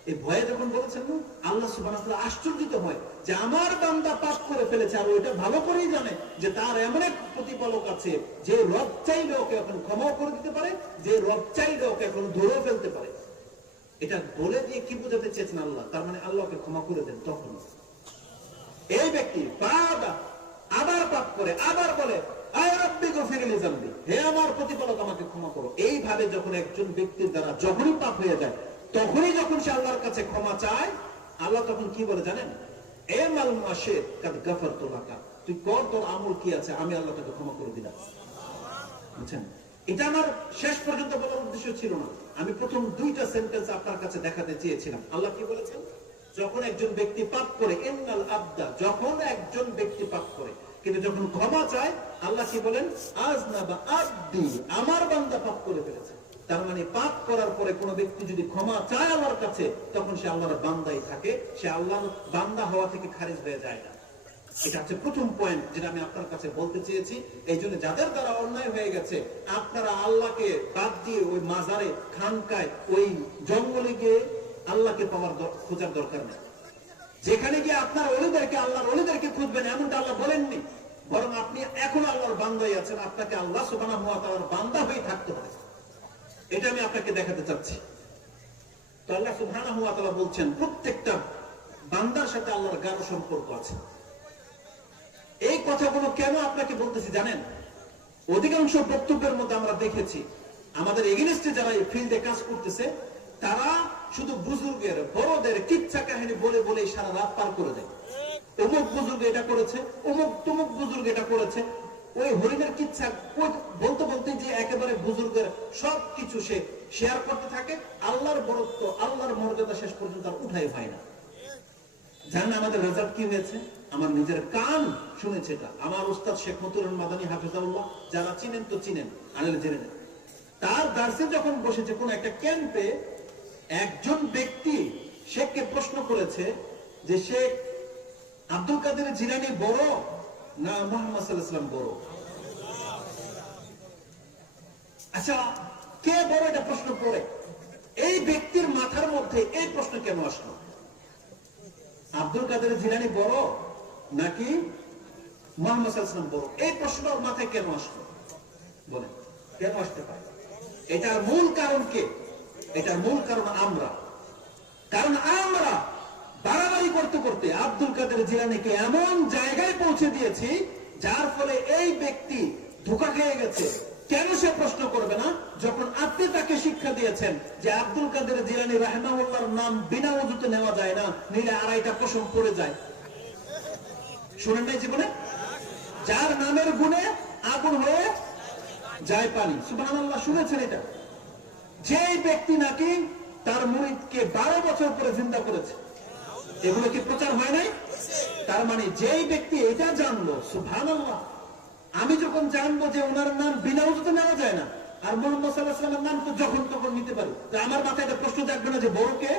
এই ভয়ে যখন বলেছেন না, আল্লাহ সুবহানাহু ওয়া তাআলা আশ্চর্যিত হয় যে আমার বান্দা পাপ করে ফেলেছে, আর ওইটা ভালো করেই জানে যে তার এমন এক প্রতিপালক আছে যে রব চাইলে ওকে এখন ক্ষমা করে দিতে পারে, যে রব চাইলে ওকে এখন ধরে ফেলতে পারে। এটা বলে দিয়ে কি বোঝাতে চেয়েছেন আল্লাহ? তার মানে আল্লাহকে ক্ষমা করে দেন। তখন এই ব্যক্তি আবার পাপ করে, আবার বলে আয় রাব্বি গফিরলি যামবি, হে আমার প্রতিপালক আমাকে ক্ষমা করো। এইভাবে যখন একজন ব্যক্তির দ্বারা যখনই পাপ হয়ে যায়, তখনই যখন সে আল্লাহর কাছে ক্ষমা চায়, আল্লাহ তখন কি বলে জানেন? এ মাল মাশিদ কাদ গাফারতু লাকা, তুই কর, তোর আমল কি আছে, আমি আল্লাহ তোকে ক্ষমা করে দিলাম। বুঝছেন? এটা আমার শেষ পর্যন্ত বলার উদ্দেশ্য ছিল না, আমি প্রথম দুইটা সেন্টেন্স আপনার কাছে দেখাতে চেয়েছিলাম। আল্লাহ কি বলেছেন? যখন একজন ব্যক্তি পাপ করে, ইন্নাল আবদা, যখন একজন ব্যক্তি পাপ করে কিন্তু যখন ক্ষমা চায়, আল্লাহ কি বলেন? আযনাবা আবদি, আমার বান্দা পাপ করে ফেলেছে। তার মানে পাপ করার পরে কোন ব্যক্তি যদি ক্ষমা চায় আল্লাহর কাছে, তখন সে আল্লাহর বান্দাই থাকে, সে আল্লাহর বান্দা হওয়া থেকে খারিজ হয়ে যায় না। এটা হচ্ছে প্রথম পয়েন্ট যেটা আমি আপনার কাছে বলতে চেয়েছি। এই জন্য যাদের দ্বারা অন্যায় হয়ে গেছে, আপনারা আল্লাহকে বাদ দিয়ে ওই মাজারে, খানকায়, ওই জঙ্গলে গিয়ে আল্লাহকে পাওয়ার খোঁজার দরকার নেই। যেখানে গিয়ে আপনার ওলিদেরকে, আল্লাহর ওলিদেরকে খুঁজবেন এমনটা আল্লাহ বলেননি, বরং আপনি এখন আল্লাহর বান্দাই আছেন, আপনাকে আল্লাহ সুবহানাহু ওয়া তাআলার বান্দা হয়ে থাকতে হবে। এটা আমি আপনাকে দেখাতে চাচ্ছি। তো আল্লাহ সুবহানাহু ওয়া তাআলা বলছেন প্রত্যেকটা বান্দার সাথে আল্লাহর গাঢ় সম্পর্ক আছে। এই কথাগুলো কেন আপনাকে বলতেছি জানেন? অধিকাংশ বক্তব্যের মধ্যে আমরা দেখেছি আমাদের এগেইনস্টে যারা এই ফিল্ডে কাজ করতেছে, তারা শুধু বুজুর্গের, বড়দের কিচ্ছা কাহিনী বলে বলে সারা রাত পার করে দেয়। অমুক বুজুর্গ এটা করেছে, অমুক তমুক বুজুর্গ এটা করেছে। ওই হরিণের কিচ্ছা বলতে বলতে যে একেবারে বুজুর্গের সবকিছু সে শেয়ার করতে থাকে। আল্লাহর বরত্ব, আল্লাহর মর্যাদা শেষ পর্যন্ত আর উঠাই হয় না। জানেন আমাদের রেজাল্ট কি হয়েছে? আমার নিজের কান শুনেছে এটা। আমার উস্তাদ শেখ মতিউর মাদানী হাফেজাউল্লাহ, যারা চিনেন তো চিনেন, আনলে জেনে নেন। তার দার্সে যখন বসেছে কোন একটা ক্যাম্পে, একজন ব্যক্তি শেখকে প্রশ্ন করেছে যে শেখ আব্দুল কাদের জিলানী বড় না মুহাম্মদ সাল্লাল্লাহু আলাইহি ওয়াসাল্লাম বড়? আচ্ছা, কে বড় এটা প্রশ্ন করে এই ব্যক্তির মাথার মধ্যে এই প্রশ্ন কেন আসলো? আব্দুল কাদের জিলানী বড় নাকি মুহাম্মদ সাল্লাল্লাহু আলাইহি ওয়াসাল্লাম বড়? এই প্রশ্ন ওর মাথায় কেন আসলো বলেন? কেন আসতে পারে? এটার মূল কারণ কে? এটার মূল কারণ আমরা। কারণ আমরা বাড়াবাড়ি করতে করতে আব্দুল কাদের জিলানীকে এমন জায়গায় পৌঁছে দিয়েছি, যার ফলে এই ব্যক্তি ধোঁকা খেয়ে গেছে। কেন সে প্রশ্ন করবে না, যখন আপনি তাকে শিক্ষা দিয়েছেন যে আব্দুল কাদের জিলানী রাহিমাহুল্লাহর নাম বিনা ওযুতে নেওয়া যায় না, নিলে আড়াইটা কসম পড়ে যায়। শুনেন নাই জীবনে? যার নামের গুণে আগুন হয়ে যায় পানি। সুবহানাল্লাহ, শুনেছেন এটা? যেই ব্যক্তি নাকি তার মুরিদকে 12 বছর পরে জিন্দা করেছে, এগুলো কি প্রচার হয় নাই? তার মানে যেই ব্যক্তি এটা জানলো, সুবহানাল্লাহ, আমি যখন জানবো যে ওনার নাম বিনা ওযুতে নেওয়া যায় না, আর মুহাম্মদ সাল্লাল্লাহু আলাইহি ওয়াসাল্লামের নাম তো যখন তখন নিতে পারি, তো আমার মাথায় একটা প্রশ্ন জাগবে না যে বড় কে?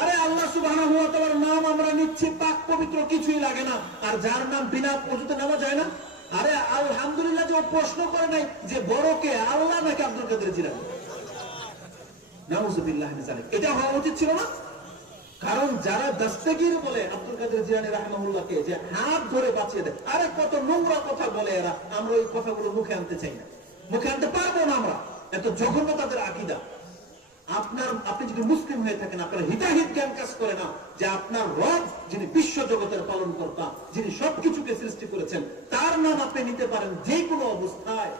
আরে আল্লাহ সুবহানাহু ওয়া তাআলার নাম আমরা নিচ্ছি, পাক পবিত্র, কিছুই লাগে না, আর যার নাম বিনা ওযুতে নেওয়া যায় না, আরে আলহামদুলিল্লাহ যে ও প্রশ্ন করে নাই যে বড় কে, আল্লাহ নাকি আব্দুল কাদের জিলানী। নাউযুবিল্লাহ মিন যালিক। এটা হওয়া উচিত ছিল না। কারণ যারা দস্তগীর বলে আব্দুল কাদের জিলানী রাহিমাহুল্লাহকে যে হাত ধরে বাঁচিয়ে দেয়, আরে কত নোংরা কথা বলে এরা। আমরা ওই কথাগুলো মুখে আনতে চাই না, মুখে আনতে পারবো না আমরা। এত জঘন্য তাদের আকীদা। আপনি যদি মুসলিম হয়ে থাকেন, আপনার হিতাহিত জ্ঞান কাজ করে না যে আপনার রব, যিনি বিশ্ব জগতের পালন কর্তা, যিনি সবকিছুকে সৃষ্টি করেছেন, তার নাম আপনি নিতে পারেন যে কোনো অবস্থায়।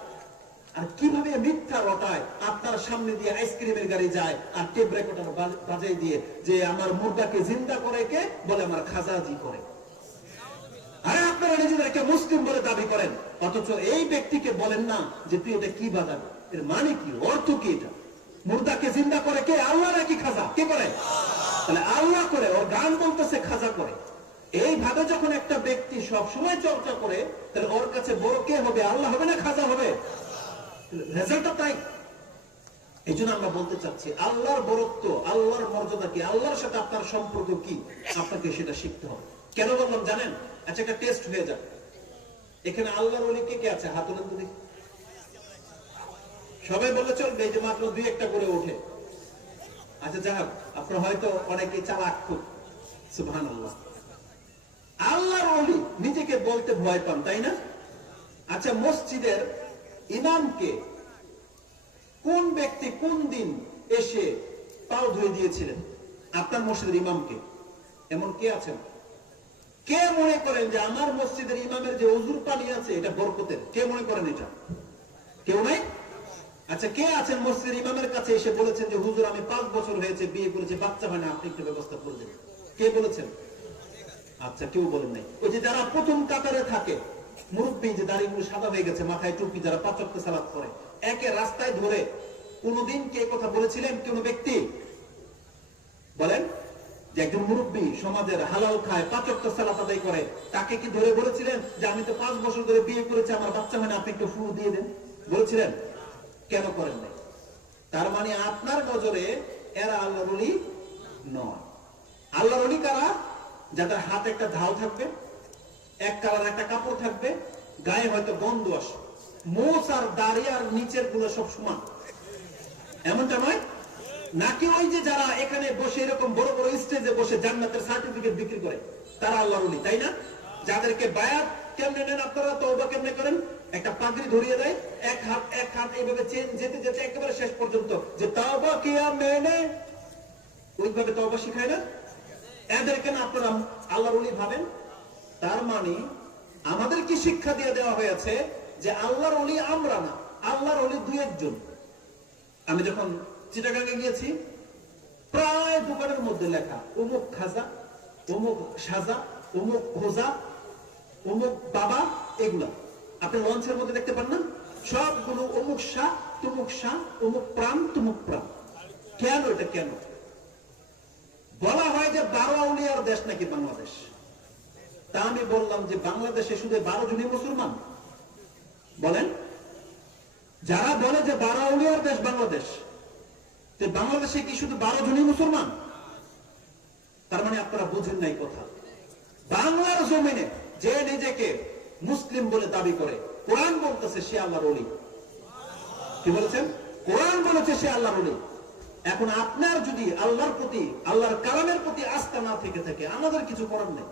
আর কিভাবে মিথ্যা রটায়, আপনার সামনে দিয়ে আইসক্রিমের গাড়ি যায় আর টেপ রেকর্ডার বাজাই দিয়ে যে আমার মুর্দাকে জিন্দা করে কে বলে আমার খাজাজি করে। আরে আপনারা নিজেদেরকে মুসলিম বলে দাবি করেন, অথচ এই ব্যক্তিকে বলেন না যে তুই এটা কি বাজাবি, এর মানে কি, অর্থ কি? এটা মুর্দাকে জিন্দা করে কে? আল্লাহ নাকি খাজা? কে করে? তাহলে আল্লাহ করে, ওর গান বলতেছে খাজা করে। এইভাবে যখন একটা ব্যক্তি সব সময় চর্চা করে, তাহলে ওর কাছে বড় কে হবে? আল্লাহ হবে না খাজা হবে? রেজাল্টটা তাই। এই জন্য আমরা বলতে চাচ্ছি আল্লাহর বরত্ব, আল্লাহর মর্যাদা কি, আল্লাহর সাথে আপনার সম্পর্ক কি, আপনাকে সেটা শিখতে হবে। কেন বললাম জানেন? আচ্ছা, একটা টেস্ট হয়ে যাক। এখানে আল্লাহর ওলি কে কে আছে? হাত তোলেন তো দেখি। সবাই বলে চলবে এই যে মাত্র 2-1টা করে ওঠে। আচ্ছা যাক, আপনার হয়তো অনেকেই চালাক খুব। সুবহানাল্লাহ, আল্লাহর ওলি নিজেকে বলতে ভয় পান, তাই না? আচ্ছা, মসজিদের ইমামকে কোন ব্যক্তি কোন দিন এসে পাও ধুয়ে দিয়েছিলেন? আপনার মসজিদের ইমামকে। এমন কে আছেন? কে মনে করেন যে আমার মসজিদের ইমামের যে ওযুর পানি আছে এটা বরকতের? কে মনে করেন এটা? কেউ নাই? আচ্ছা, কে আছেন মসজিদের ইমামের কাছে এসে বলেছেন যে হুজুর আমি 5 বছর হয়েছে বিয়ে করেছি, বাচ্চা হয় না, আপনি একটু ব্যবস্থা করে দেন? কে বলেছেন? আচ্ছা, কেউ বলেন নাই। ওই যে যারা প্রথম কাতারে থাকে, মুরব্বী, যে দাড়িগুলো সাদা হয়ে গেছে, মাথায় টুপি, যারা 5 ওয়াক্ত সালাত করে, একে রাস্তায় ধরে কোনদিন কে কথা বলেছিলেন? কোন ব্যক্তি বলেন যে একজন মুরব্বী সমাজের হালাল খায়, 5 ওয়াক্ত সালাত আদায় করে, তাকে কি ধরে বলেছিলেন যে আমি তো 5 বছর ধরে বিয়ে করেছি, আমার বাচ্চা হয় না, আপনি একটু ফুল দিয়ে দেন? বলেছিলেন? কেন করেন নাই? তার মানে আপনার নজরে এরা আল্লাহর ওলি নয়। আল্লাহর ওলি কারা? যাদের হাতে একটা ঢাল থাকবে, এক কালার একটা কাপড় থাকবে, গায়ে হয়তো গন্ধ আসে, মোচ আর দাড়ি আর নিচের গুলো সব সমান, এমনটা নয় নাকি? ওই যে যারা এখানে বসে এরকম বড় বড় স্টেজে বসে জান্নাতের সার্টিফিকেট বিক্রি করে তারা আল্লাহর ওলি, তাই না? যাদেরকে বায়াত কেমনে নেন আপনারা, তওবা কেমনে করেন? একটা পাগড়ি ধরিয়ে দেয়, এক হাত এইভাবে যেতে যেতে একেবারে শেষ পর্যন্ত যে তওবা কিয়া মেনে, ওইভাবে তওবা শিখায় না? এদেরকে না আপনারা আল্লাহর ওলি ভাবেন? তার মানে আমাদের কি শিক্ষা দিয়ে দেওয়া হয়েছে যে আল্লাহর ওলি আমরা না, আল্লাহর ওলি দুই একজন। আমি যখন চিটাগাঙ্গে গিয়েছি, প্রায় দোকানের মধ্যে লেখা অমুক খাজা, অমুক সাজা, অমুক খোজা, অমুক বাবা, এগুলা আপনি লঞ্চের মধ্যে দেখতে পান না? সবগুলো অমুক শাহ, তুমুক শাহ, অমুক প্রাণ, তুমুক প্রাণ। কেন এটা কেন? বলা হয় যে 12 আউলিয়ার দেশ নাকি বাংলাদেশ। তা আমি বললাম যে বাংলাদেশে শুধু 12 জনই মুসলমান? বলেন, যারা বলে যে 12 আউলিয়ার দেশ বাংলাদেশ, বাংলাদেশে কি শুধু 12 জনই মুসলমান? তার মানে আপনারা বুঝেন নাই কথা। বাংলার জমিনে যে নিজেকে মুসলিম বলে দাবি করে, কোরআন বলতেছে সে আল্লাহর ওলি। কি বলেছেন? কোরআন বলেছে সে আল্লাহর ওলি। এখন আপনার যদি আল্লাহর প্রতি, আল্লাহর কালামের প্রতি আস্থা না থেকে থাকে, আমাদের কিছু করার নেই।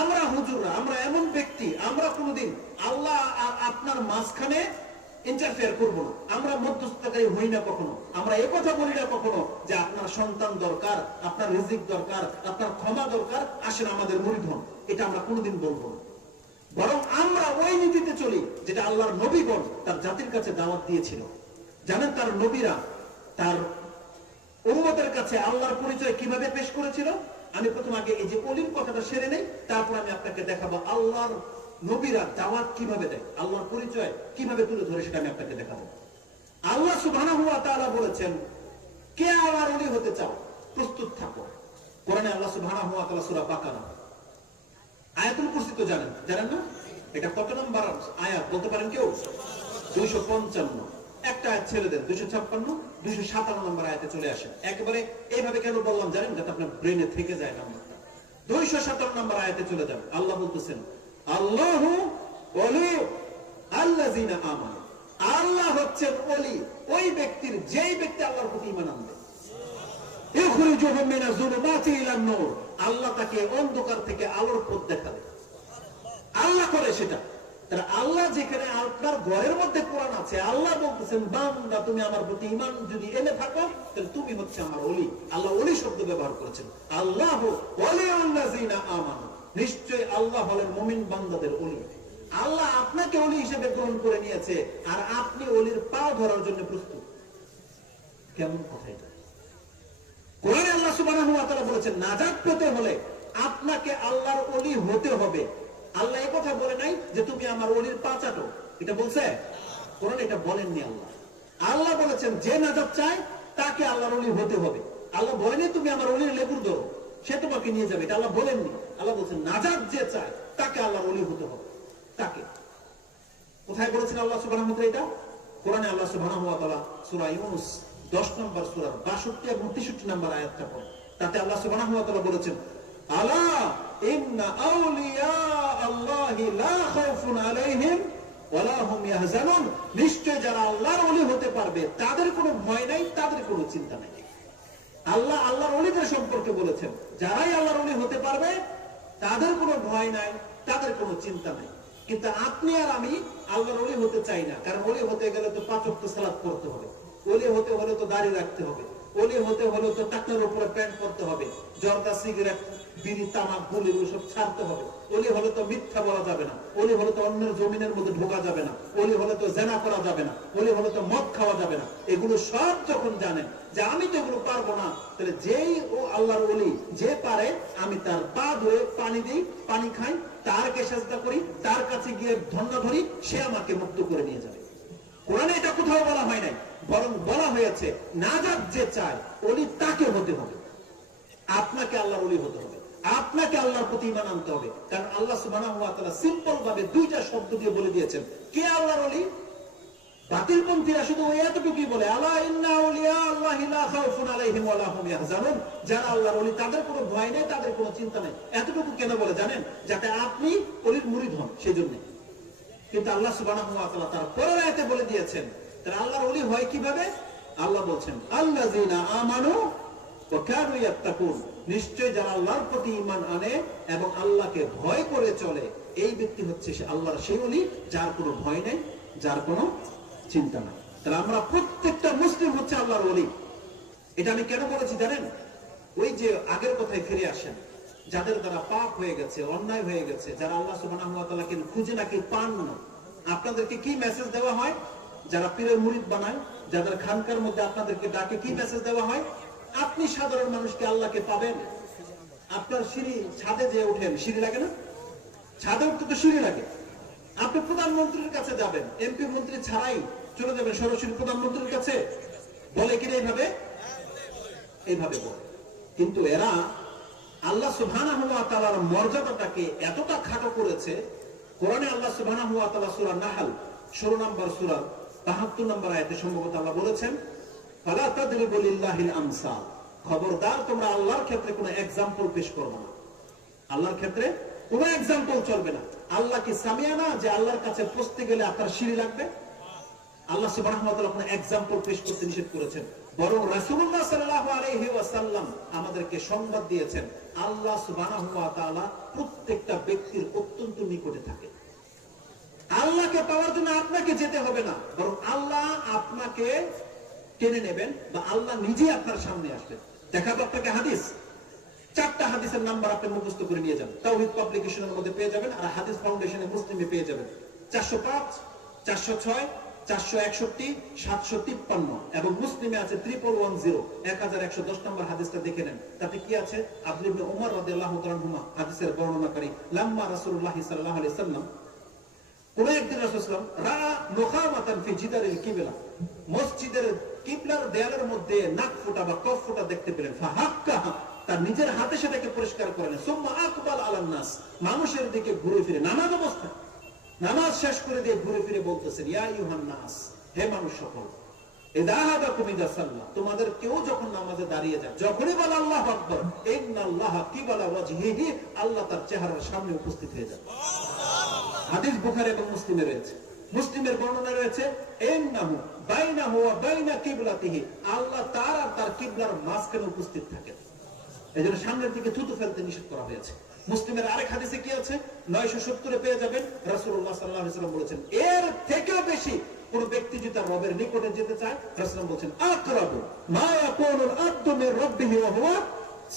আমরা হুজুররা, আমরা এমন ব্যক্তি, আমরা কোনোদিন আল্লাহ আর আপনার মাঝখানে ইন্টারফেয়ার করবো না, আমরা মধ্যস্থতাকারী হই না কখনো। আমরা একথা বলি না কখনো যে আপনার সন্তান দরকার, আপনার রিজিক দরকার, আপনার ক্ষমা দরকার, আসেন আমাদের মুরিদ হন, এটা আমরা কোনোদিন বলবো না। বরং আমরা ওই নীতিতে চলি যেটা আল্লাহর নবীগণ তার জাতির কাছে দাওয়াত দিয়েছিল। জানেন তার নবীরা তার উম্মতের কাছে আল্লাহর পরিচয় কিভাবে পেশ করেছিল? আমি প্রথম আগে এই যে ওলির কথাটা সেরে নেই, তারপর আমি আপনাকে দেখাবো আল্লাহর নবীরা দাওয়াত কিভাবে দেয়, আল্লাহর পরিচয় কিভাবে তুলে ধরে, সেটা আমি আপনাকে দেখাবো। আল্লাহ সুবহানাহু ওয়া তাআলা বলেছেন, কে আমার ওলি হতে চাও প্রস্তুত থাকো। কোরআনে আল্লাহ সুবহানাহু ওয়া তাআলা সূরা বাকারা আয়াতুল কুরসি তো জানেন, জানেন না? এটা কত নম্বর আয়াত বলতে পারেন কেউ? 255। একটা আয়াত ছেড়ে দেন, 256, 257 নম্বর আয়াতে চলে আসেন। একেবারে এইভাবে কেন বললাম জানেন? যাতে আপনার ব্রেনে থেকে যায় নাম্বারটা। 257 নম্বর আয়াতে চলে যান। আল্লাহ বলতেছেন, আল্লাহু ওলি আল্লাযিনা আমানু। আল্লাহ হচ্ছেন ওলি ওই ব্যক্তির, যেই ব্যক্তি আল্লাহর প্রতি ঈমান আনবে। ইখরিজুহুম মিনাজ যুলুমাতি ইলান নূর। আল্লাহ তাকে অন্ধকার থেকে আলোর পথ দেখাবে। আল্লাহ করে সেটা। তাহলে আল্লাহ যেখানে আপনার ঘরের মধ্যে কোরআন আছে, আল্লাহ বলতেছেন, বান্দা তুমি আমার প্রতি ঈমান যদি এনে থাকো তাহলে তুমি হচ্ছে আমার ওলি। আল্লাহ ওলি শব্দ ব্যবহার করেছেন। আল্লাহু ওলিউল্লাযিনা আমানু। নিশ্চয় আল্লাহ হলেন মুমিন বান্দাদের ওলি। আল্লাহ আপনাকে ওলি হিসেবে গ্রহণ করে নিয়েছে, আর আপনি ওলির পাও ধরার জন্য প্রস্তুত। কেমন কথা এটা? কোরআনে আল্লাহ সুবহানাহু ওয়া তাআলা বলেছেন, নাজাত পেতে হলে আপনাকে আল্লাহর ওলি হতে হবে। আল্লাহ এই কথা বলে নাই যে তুমি আমার ওলির পা চাটো, এটা বলছে কোরআন? এটা বলেননি আল্লাহ। আল্লাহ বলেছেন যে নাজাত চায় তাকে আল্লাহর ওলি হতে হবে। আল্লাহ বলেনি তুমি আমার ওলির লেবুর ধরো, সে তোমাকে নিয়ে যাবে, এটা আল্লাহ বলেননি। আল্লাহ বলছেন নাজাত যে চায় তাকে আল্লাহর ওলি হতে হবে। তাকে কোথায় বলেছেন আল্লাহ সুবহানাহু ওয়া তাআলা এটা? কোরআনে আল্লাহ সুবহানাহু ওয়া তাআলা সূরা ইউনূস 10 নম্বর সূরার 62 এবং 63 নম্বর আয়াতটা পড়ুন। তাতে আল্লাহ সুবহানাহু ওয়া তাআলা বলেছেন, আলা ইন্না আউলিয়া আল্লাহি লা খাউফুন আলাইহিম ওয়া লা হুম ইয়াহজানুন। নিশ্চয় যারা আল্লাহর ওলি হতে পারবে তাদের কোনো ভয় নাই, তাদের কোনো চিন্তা নাই। আল্লাহ আল্লাহর ওলিদের সম্পর্কে বলেছেন, যারাই আল্লাহর ওলি হতে পারবে তাদের কোনো ভয় নাই, তাদের কোনো চিন্তা নাই। কিন্তু আপনি আর আমি আল্লাহর ওলি হতে চাই না, কারণ ওলি হতে গেলে তো 5 ওয়াক্ত সালাত পড়তে হবে, ওলি হতে হলে তো দাড়ি রাখতে হবে, ওলি হতে হলে তো টাকলার উপরে প্যান্ট পরতে হবে, জর্দা, সিগারেট, বিড়ি, তামাক, গুলি সব ছাড়তে হবে। ওলি হলে তো মিথ্যা বলা যাবে না, ওলি হলে তো অন্যের জমিনের মধ্যে ঢোকা যাবে না, ওলি হলে তো জেনা করা যাবে না, ওলি হলে তো মদ খাওয়া যাবে না। এগুলো সব যখন জানেন যে আমি তো এগুলো পারবো না, তাহলে যেই ও আল্লাহর ওলি যে পারে, আমি তার পা ধরে পানি দিই, পানি খাই, তারকে সাজদা করি, তার কাছে গিয়ে ধন্যা ধরি, সে আমাকে মুক্ত করে নিয়ে যাবে। কোরআনে এটা কোথাও বলা হয় নাই, বরং বলা হয়েছে নাজাত যে চায় ওলি তাকে হতে হবে। আপনাকে আল্লাহর ওলি হতে হবে, আপনাকে আল্লাহর প্রতি ঈমান আনতে হবে। কারণ আল্লাহ সুবহানাহু ওয়া তাআলা সিম্পল ভাবে দুইটা শব্দ দিয়ে বলে দিয়েছেন কে আল্লাহর ওলি। বাতিলপন্থীরা শুধু ওই এতটুকুই বলে, আলা ইন্না আউলিয়া আল্লাহি লা খাউফুন আলাইহিম ওয়া লা হুম ইয়াহজানুন, যারা আল্লাহর ওলি তাদের কোনো ভয় নেই, তাদের কোনো চিন্তা নেই। এতটুকু কেন বলে জানেন? যাতে আপনি ওলির মুরিদ হন, সেজন্য। কিন্তু আল্লাহ সুবহানাহু ওয়া তাআলা তার পরের আয়াতে বলে দিয়েছেন, তারা আল্লাহর ওলি হয় কিভাবে? আল্লাহ বলছেন, আল্লাযীনা আমানু ওয়া কানু ইয়াত্তাকুন, নিশ্চয় যারা আল্লাহর প্রতি ঈমান আনে এবং আল্লাহকে ভয় করে চলে, এই ব্যক্তি হচ্ছে সে আল্লাহর সেই ওলি, যার কোনো ভয় নেই, যার কোনো চিন্তা নাই। তাহলে আমরা প্রত্যেকটা মুসলিম হচ্ছে আল্লাহর ওলি। এটা আমি কেন বলেছি জানেন? ওই যে আগের কথায় ফিরে আসেন, যাদের দ্বারা পাপ হয়ে গেছে, অন্যায় হয়ে গেছে, যারা আল্লাহ সুবহানাহু ওয়া তাআলাকে খুঁজে নাকি পান না, আপনাদেরকে কি মেসেজ দেওয়া হয়? যারা পীরের মুরিদ বানায়, যাদের খানকার মধ্যে আপনাদেরকে ডাকে, কি মেসেজ দেওয়া হয়? আপনি সাধারণ মানুষকে আল্লাহকে পাবেন। আপনার সিঁড়ি, ছাদে যে ওঠেন, সিঁড়ি লাগে না? ছাদে উঠতে তো সিঁড়ি লাগে। আপনি প্রধানমন্ত্রীর কাছে যাবেন, এমপি মন্ত্রী ছাড়াই চলে যাবেন সরাসরি প্রধানমন্ত্রীর কাছে, বলে কিনা এইভাবে? এইভাবে বলে। কিন্তু এরা আল্লাহ সুবহানাহু ওয়া তাআলার মর্যাদাটাকে এতটা খাটো করেছে। কোরআনে আল্লাহ সুবহানাহু ওয়া তাআলা সূরা নাহল 16 নম্বর সূরা 72 নম্বর আয়াতে সম্ভবত আল্লাহ বলেছেন, ফালা তাদরিবু লিল্লাহিল আমসাল, খবরদার তোমরা আল্লাহর ক্ষেত্রে কোনো एग्जांपल পেশ করবে না। আল্লাহর ক্ষেত্রে কোনো एग्जांपल চলবে না। আল্লাহ কি সামিয়া না যে আল্লাহর কাছে পৌঁছতে গেলে আপনার সিঁড়ি লাগবে? আল্লাহ সুবহানাহু ওয়া তাআলা কোনো एग्जांपल পেশ করতে নিষেধ করেছেন। বরং রাসূলুল্লাহ সাল্লাল্লাহু আলাইহি ওয়াসাল্লাম আমাদেরকে সংবাদ দিয়েছেন, আল্লাহ সুবহানাহু ওয়া তাআলা প্রত্যেকটা ব্যক্তির অত্যন্ত নিকটে থাকে। আল্লাহকে পাওয়ার জন্য আপনাকে যেতে হবে না, বরং আল্লাহ আপনাকে টেনে নেবেন, বা আল্লাহ নিজে আপনার সামনে আসবেন। দেখাবো আপনাকে হাদিস, 4টা হাদিসের নাম্বার আপনি মুখস্থ করে নিয়ে যান। তাওহীদ পাবলিকেশনের মধ্যে পেয়ে যাবেন, আর হাদিস ফাউন্ডেশনে মুসলিমে পেয়ে যাবেন। 405, 406, 461, 753 এবং মুসলিমে আছে 1110, 1110 নম্বর হাদিসটা দেখে নেন। তাতে কি আছে? আব্দুল্লাহ ইবনে উমর রাদিয়াল্লাহু তাআলা আনহুমা হাদিসের বর্ণনাকারী, লাম্মা রাসূলুল্লাহ সাল্লাল্লাহু আলাইহি ওয়াসাল্লাম, কোন একদিন রাসূল সাল্লাল্লাহু আলাইহি ওয়াসাল্লাম রা নুখামাতান ফি জিদারিল কিবলা, মসজিদের কিবলার দেয়ালের মধ্যে নাক ফোঁটা বা কফ ফোঁটা দেখতে পেলেন। ফাহাক্কাহা, তার নিজের হাতে সেটাকে পরিষ্কার করলেন। সুম্মা আকবাল আলান নাস, মানুষের দিকে ঘুরে ফিরে, নামাজ অবস্থায় নামাজ শেষ করে দিয়ে ঘুরে ফিরে বলতেছেন, ইয়া আইয়ুহান নাস, হে মানুষ সকল, ইযা হাদাকুম ইযা সাল্লা, তোমাদের কেউ যখন নামাজে দাঁড়িয়ে যায়, যখনই বলে আল্লাহু আকবার, ইন্নাল্লাহা কিবালা ওয়াজহিহি, আল্লাহ তার চেহারার সামনে উপস্থিত হয়ে যায়। হাদিস বুখারী এবং মুসলিমে রয়েছে। মুসলিমের বর্ণনা রয়েছে, ইন্নাহু বাইনাহু ওয়া বাইনা কিবলাতিহি, আল্লাহ তার আর তার কিবলার মাঝখানে উপস্থিত থাকেন। এজন্য সামনের দিকে থুতু ফেলতে নিষেধ করা হয়েছে। মুসলিমের আরেক হাদিসে কি আছে? 970 পেয়ে যাবেন। রাসূলুল্লাহ সাল্লাল্লাহু আলাইহি ওয়াসাল্লাম বলেছেন, এর থেকেও বেশি কোন ব্যক্তি যদি তার রবের নিকটে যেতে চায়, রাসূলুল্লাহ বলেছেন, আকরাবু মা ইয়াকুনুল আবদু মির রাব্বিহি ওয়া হুয়া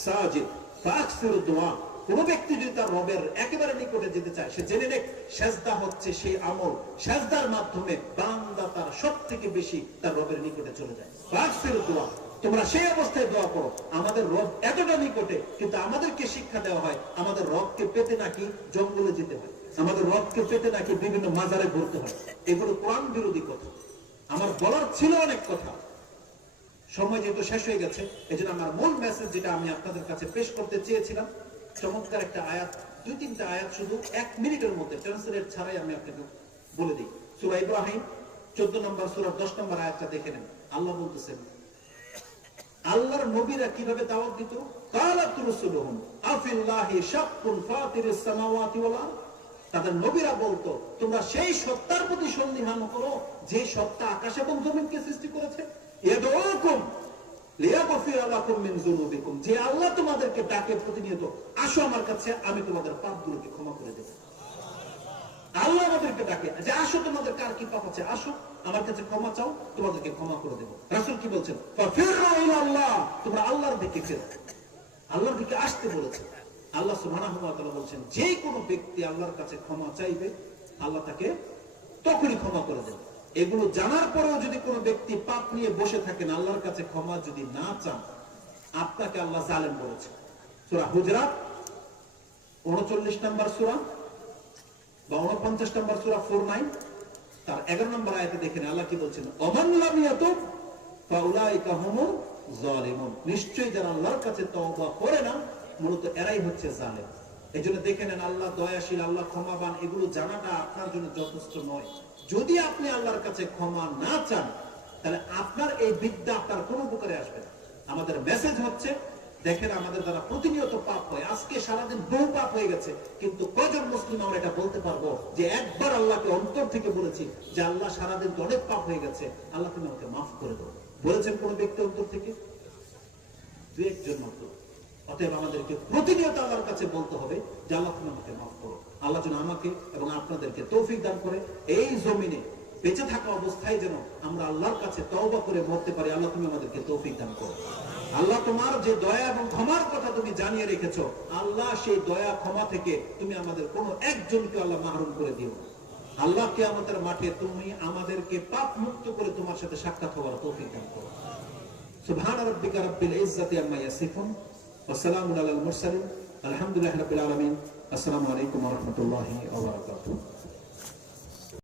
সাজিদ ফাকসিরু দুআ, কোন ব্যক্তি যদি তার রবের একেবারে নিকটে যেতে চায়, সে জেনে নেক সিজদা হচ্ছে সেই আমল, সিজদার মাধ্যমে বান্দা তার সবথেকে বেশি তার রবের নিকটে চলে যায়। ফাকসিরু দুআ, তোমরা সেই অবস্থায় দোয়া করো। আমাদের রব এতটা নিকটে, কিন্তু আমাদেরকে শিক্ষা দেওয়া হয় আমাদের রবকে পেতে নাকি জঙ্গলে যেতে হয়, আমাদের রবকে পেতে নাকি বিভিন্ন মাজারে ঘুরতে হয়। এগুলো কোরআন বিরোধী কথা। আমার বলার ছিল অনেক কথা, সময় যেহেতু শেষ হয়ে গেছে, এজন্য আমার মূল মেসেজ যেটা আমি আপনাদের কাছে পেশ করতে চেয়েছিলাম, চমৎকার একটা আয়াত, 2-3টা আয়াত শুধু 1 মিনিটের মধ্যে ট্রান্সলেট ছাড়াই আমি আপনাকে বলে দিই। সূরা ইব্রাহিম 14 নম্বর সূরা 10 নম্বর আয়াতটা দেখে নেন। আল্লাহ বলতেছেন, আল্লাহর নবীরা কিভাবে দাওয়াত দিত? কালাত রাসূলুহুম আফিল্লাহি শাক্কুন ফাতিরিস সামাওয়াতি ওয়াল আরদ, তাদের নবীরা বলতো, তোমরা সেই সত্তার প্রতি সন্দিহান করো যে সত্তা আকাশ এবং জমিনকে সৃষ্টি করেছে। ইয়াদউকুম লিয়াগফিরা লাকুম মিন যুনুবিকুম, যে আল্লাহ তোমাদেরকে ডাকে প্রতিনিয়ত, আসো আমার কাছে, আমি তোমাদের পাপগুলোকে ক্ষমা করে দেব। আল্লাহ আমাদেরকে ডাকে যে আসো, তোমাদের কার কি পাপ আছে, আসো আমার কাছে ক্ষমা চাও, তোমাদেরকে ক্ষমা করে দেব। রাসূল কি বলছেন? ফাফিরু ইলাল্লাহ, তোমরা আল্লাহর দিকে ফিরো, আল্লাহর দিকে আসতে বলেছে। আল্লাহ সুবহানাহু ওয়া তাআলা বলছেন, যে কোনো ব্যক্তি আল্লাহর কাছে ক্ষমা চাইবে, আল্লাহ তাকে তখনই ক্ষমা করে দেবে। এগুলো জানার পরেও যদি কোনো ব্যক্তি পাপ নিয়ে বসে থাকেন, আল্লাহর কাছে ক্ষমা যদি না চান, আপনাকে আল্লাহ জালেম বলেছে। সূরা হুজরাত 39 নম্বর সূরা বা 49 নম্বর সূরা 49 তার 11 নম্বর আয়াতে দেখেন আল্লাহ কি বলছেন, ওমান লাম ইয়াতুব ফাউলাইকা হুমুজ জালিমুন, নিশ্চয়ই যারা আল্লাহর কাছে তওবা করে না, মূলত এরাই হচ্ছে জালেম। এজন্য দেখে নেন, আল্লাহ দয়াশীল, আল্লাহ ক্ষমাবান, এগুলো জানাটা আপনার জন্য যথেষ্ট নয়। যদি আপনি আল্লাহর কাছে ক্ষমা না চান, তাহলে আপনার এই বিদ্যা আপনার কোনো উপকারে আসবে না। আমাদের মেসেজ হচ্ছে, দেখেন আমাদের দ্বারা প্রতিনিয়ত পাপ হয়, আজকে সারাদিন বহু পাপ হয়ে গেছে, কিন্তু কয়জন মুসলিম আমরা এটা বলতে পারবো যে একবার আল্লাহকে অন্তর থেকে বলেছি যে আল্লাহ সারাদিন তো অনেক পাপ হয়ে গেছে, আল্লাহ তুমি আমাকে মাফ করে দাও? বলেছেন কোন ব্যক্তি অন্তর থেকে? দু একজন মাত্র। অতএব আমাদেরকে প্রতিনিয়ত আল্লাহর কাছে বলতে হবে যে আল্লাহ তুমি আমাকে মাফ করো। আল্লাহ যেন আমাকে এবং আপনাদেরকে তৌফিক দান করে এই জমিনে বেঁচে থাকা অবস্থায় যেন আমরা আল্লাহর কাছে তওবা করে মরতে পারি। আল্লাহ তুমি আমাদেরকে তৌফিক দান করো। আল্লাহ তোমার যে দয়া এবং ক্ষমার কথা তুমি জানিয়ে রেখেছো, আল্লাহ সেই দয়া ক্ষমা থেকে তুমি আমাদের কোনো একজনকে আল্লাহ মাহরুম করে দিও। আল্লাহ কিয়ামতের মাঠে তুমি আমাদেরকে পাপ মুক্ত করে তোমার সাথে সাক্ষাৎ হওয়ার তৌফিক দান করো। সুবহান রাব্বিকা রাব্বিল ইজ্জাতি আম্মা ইয়াসিফুন ওয়া সালামুন আলাল মুরসালিন আলহামদুলিল্লাহি রাব্বিল আলামিন। আসসালামু আলাইকুম ওয়া রাহমাতুল্লাহি ওয়া বারাকাতুহু।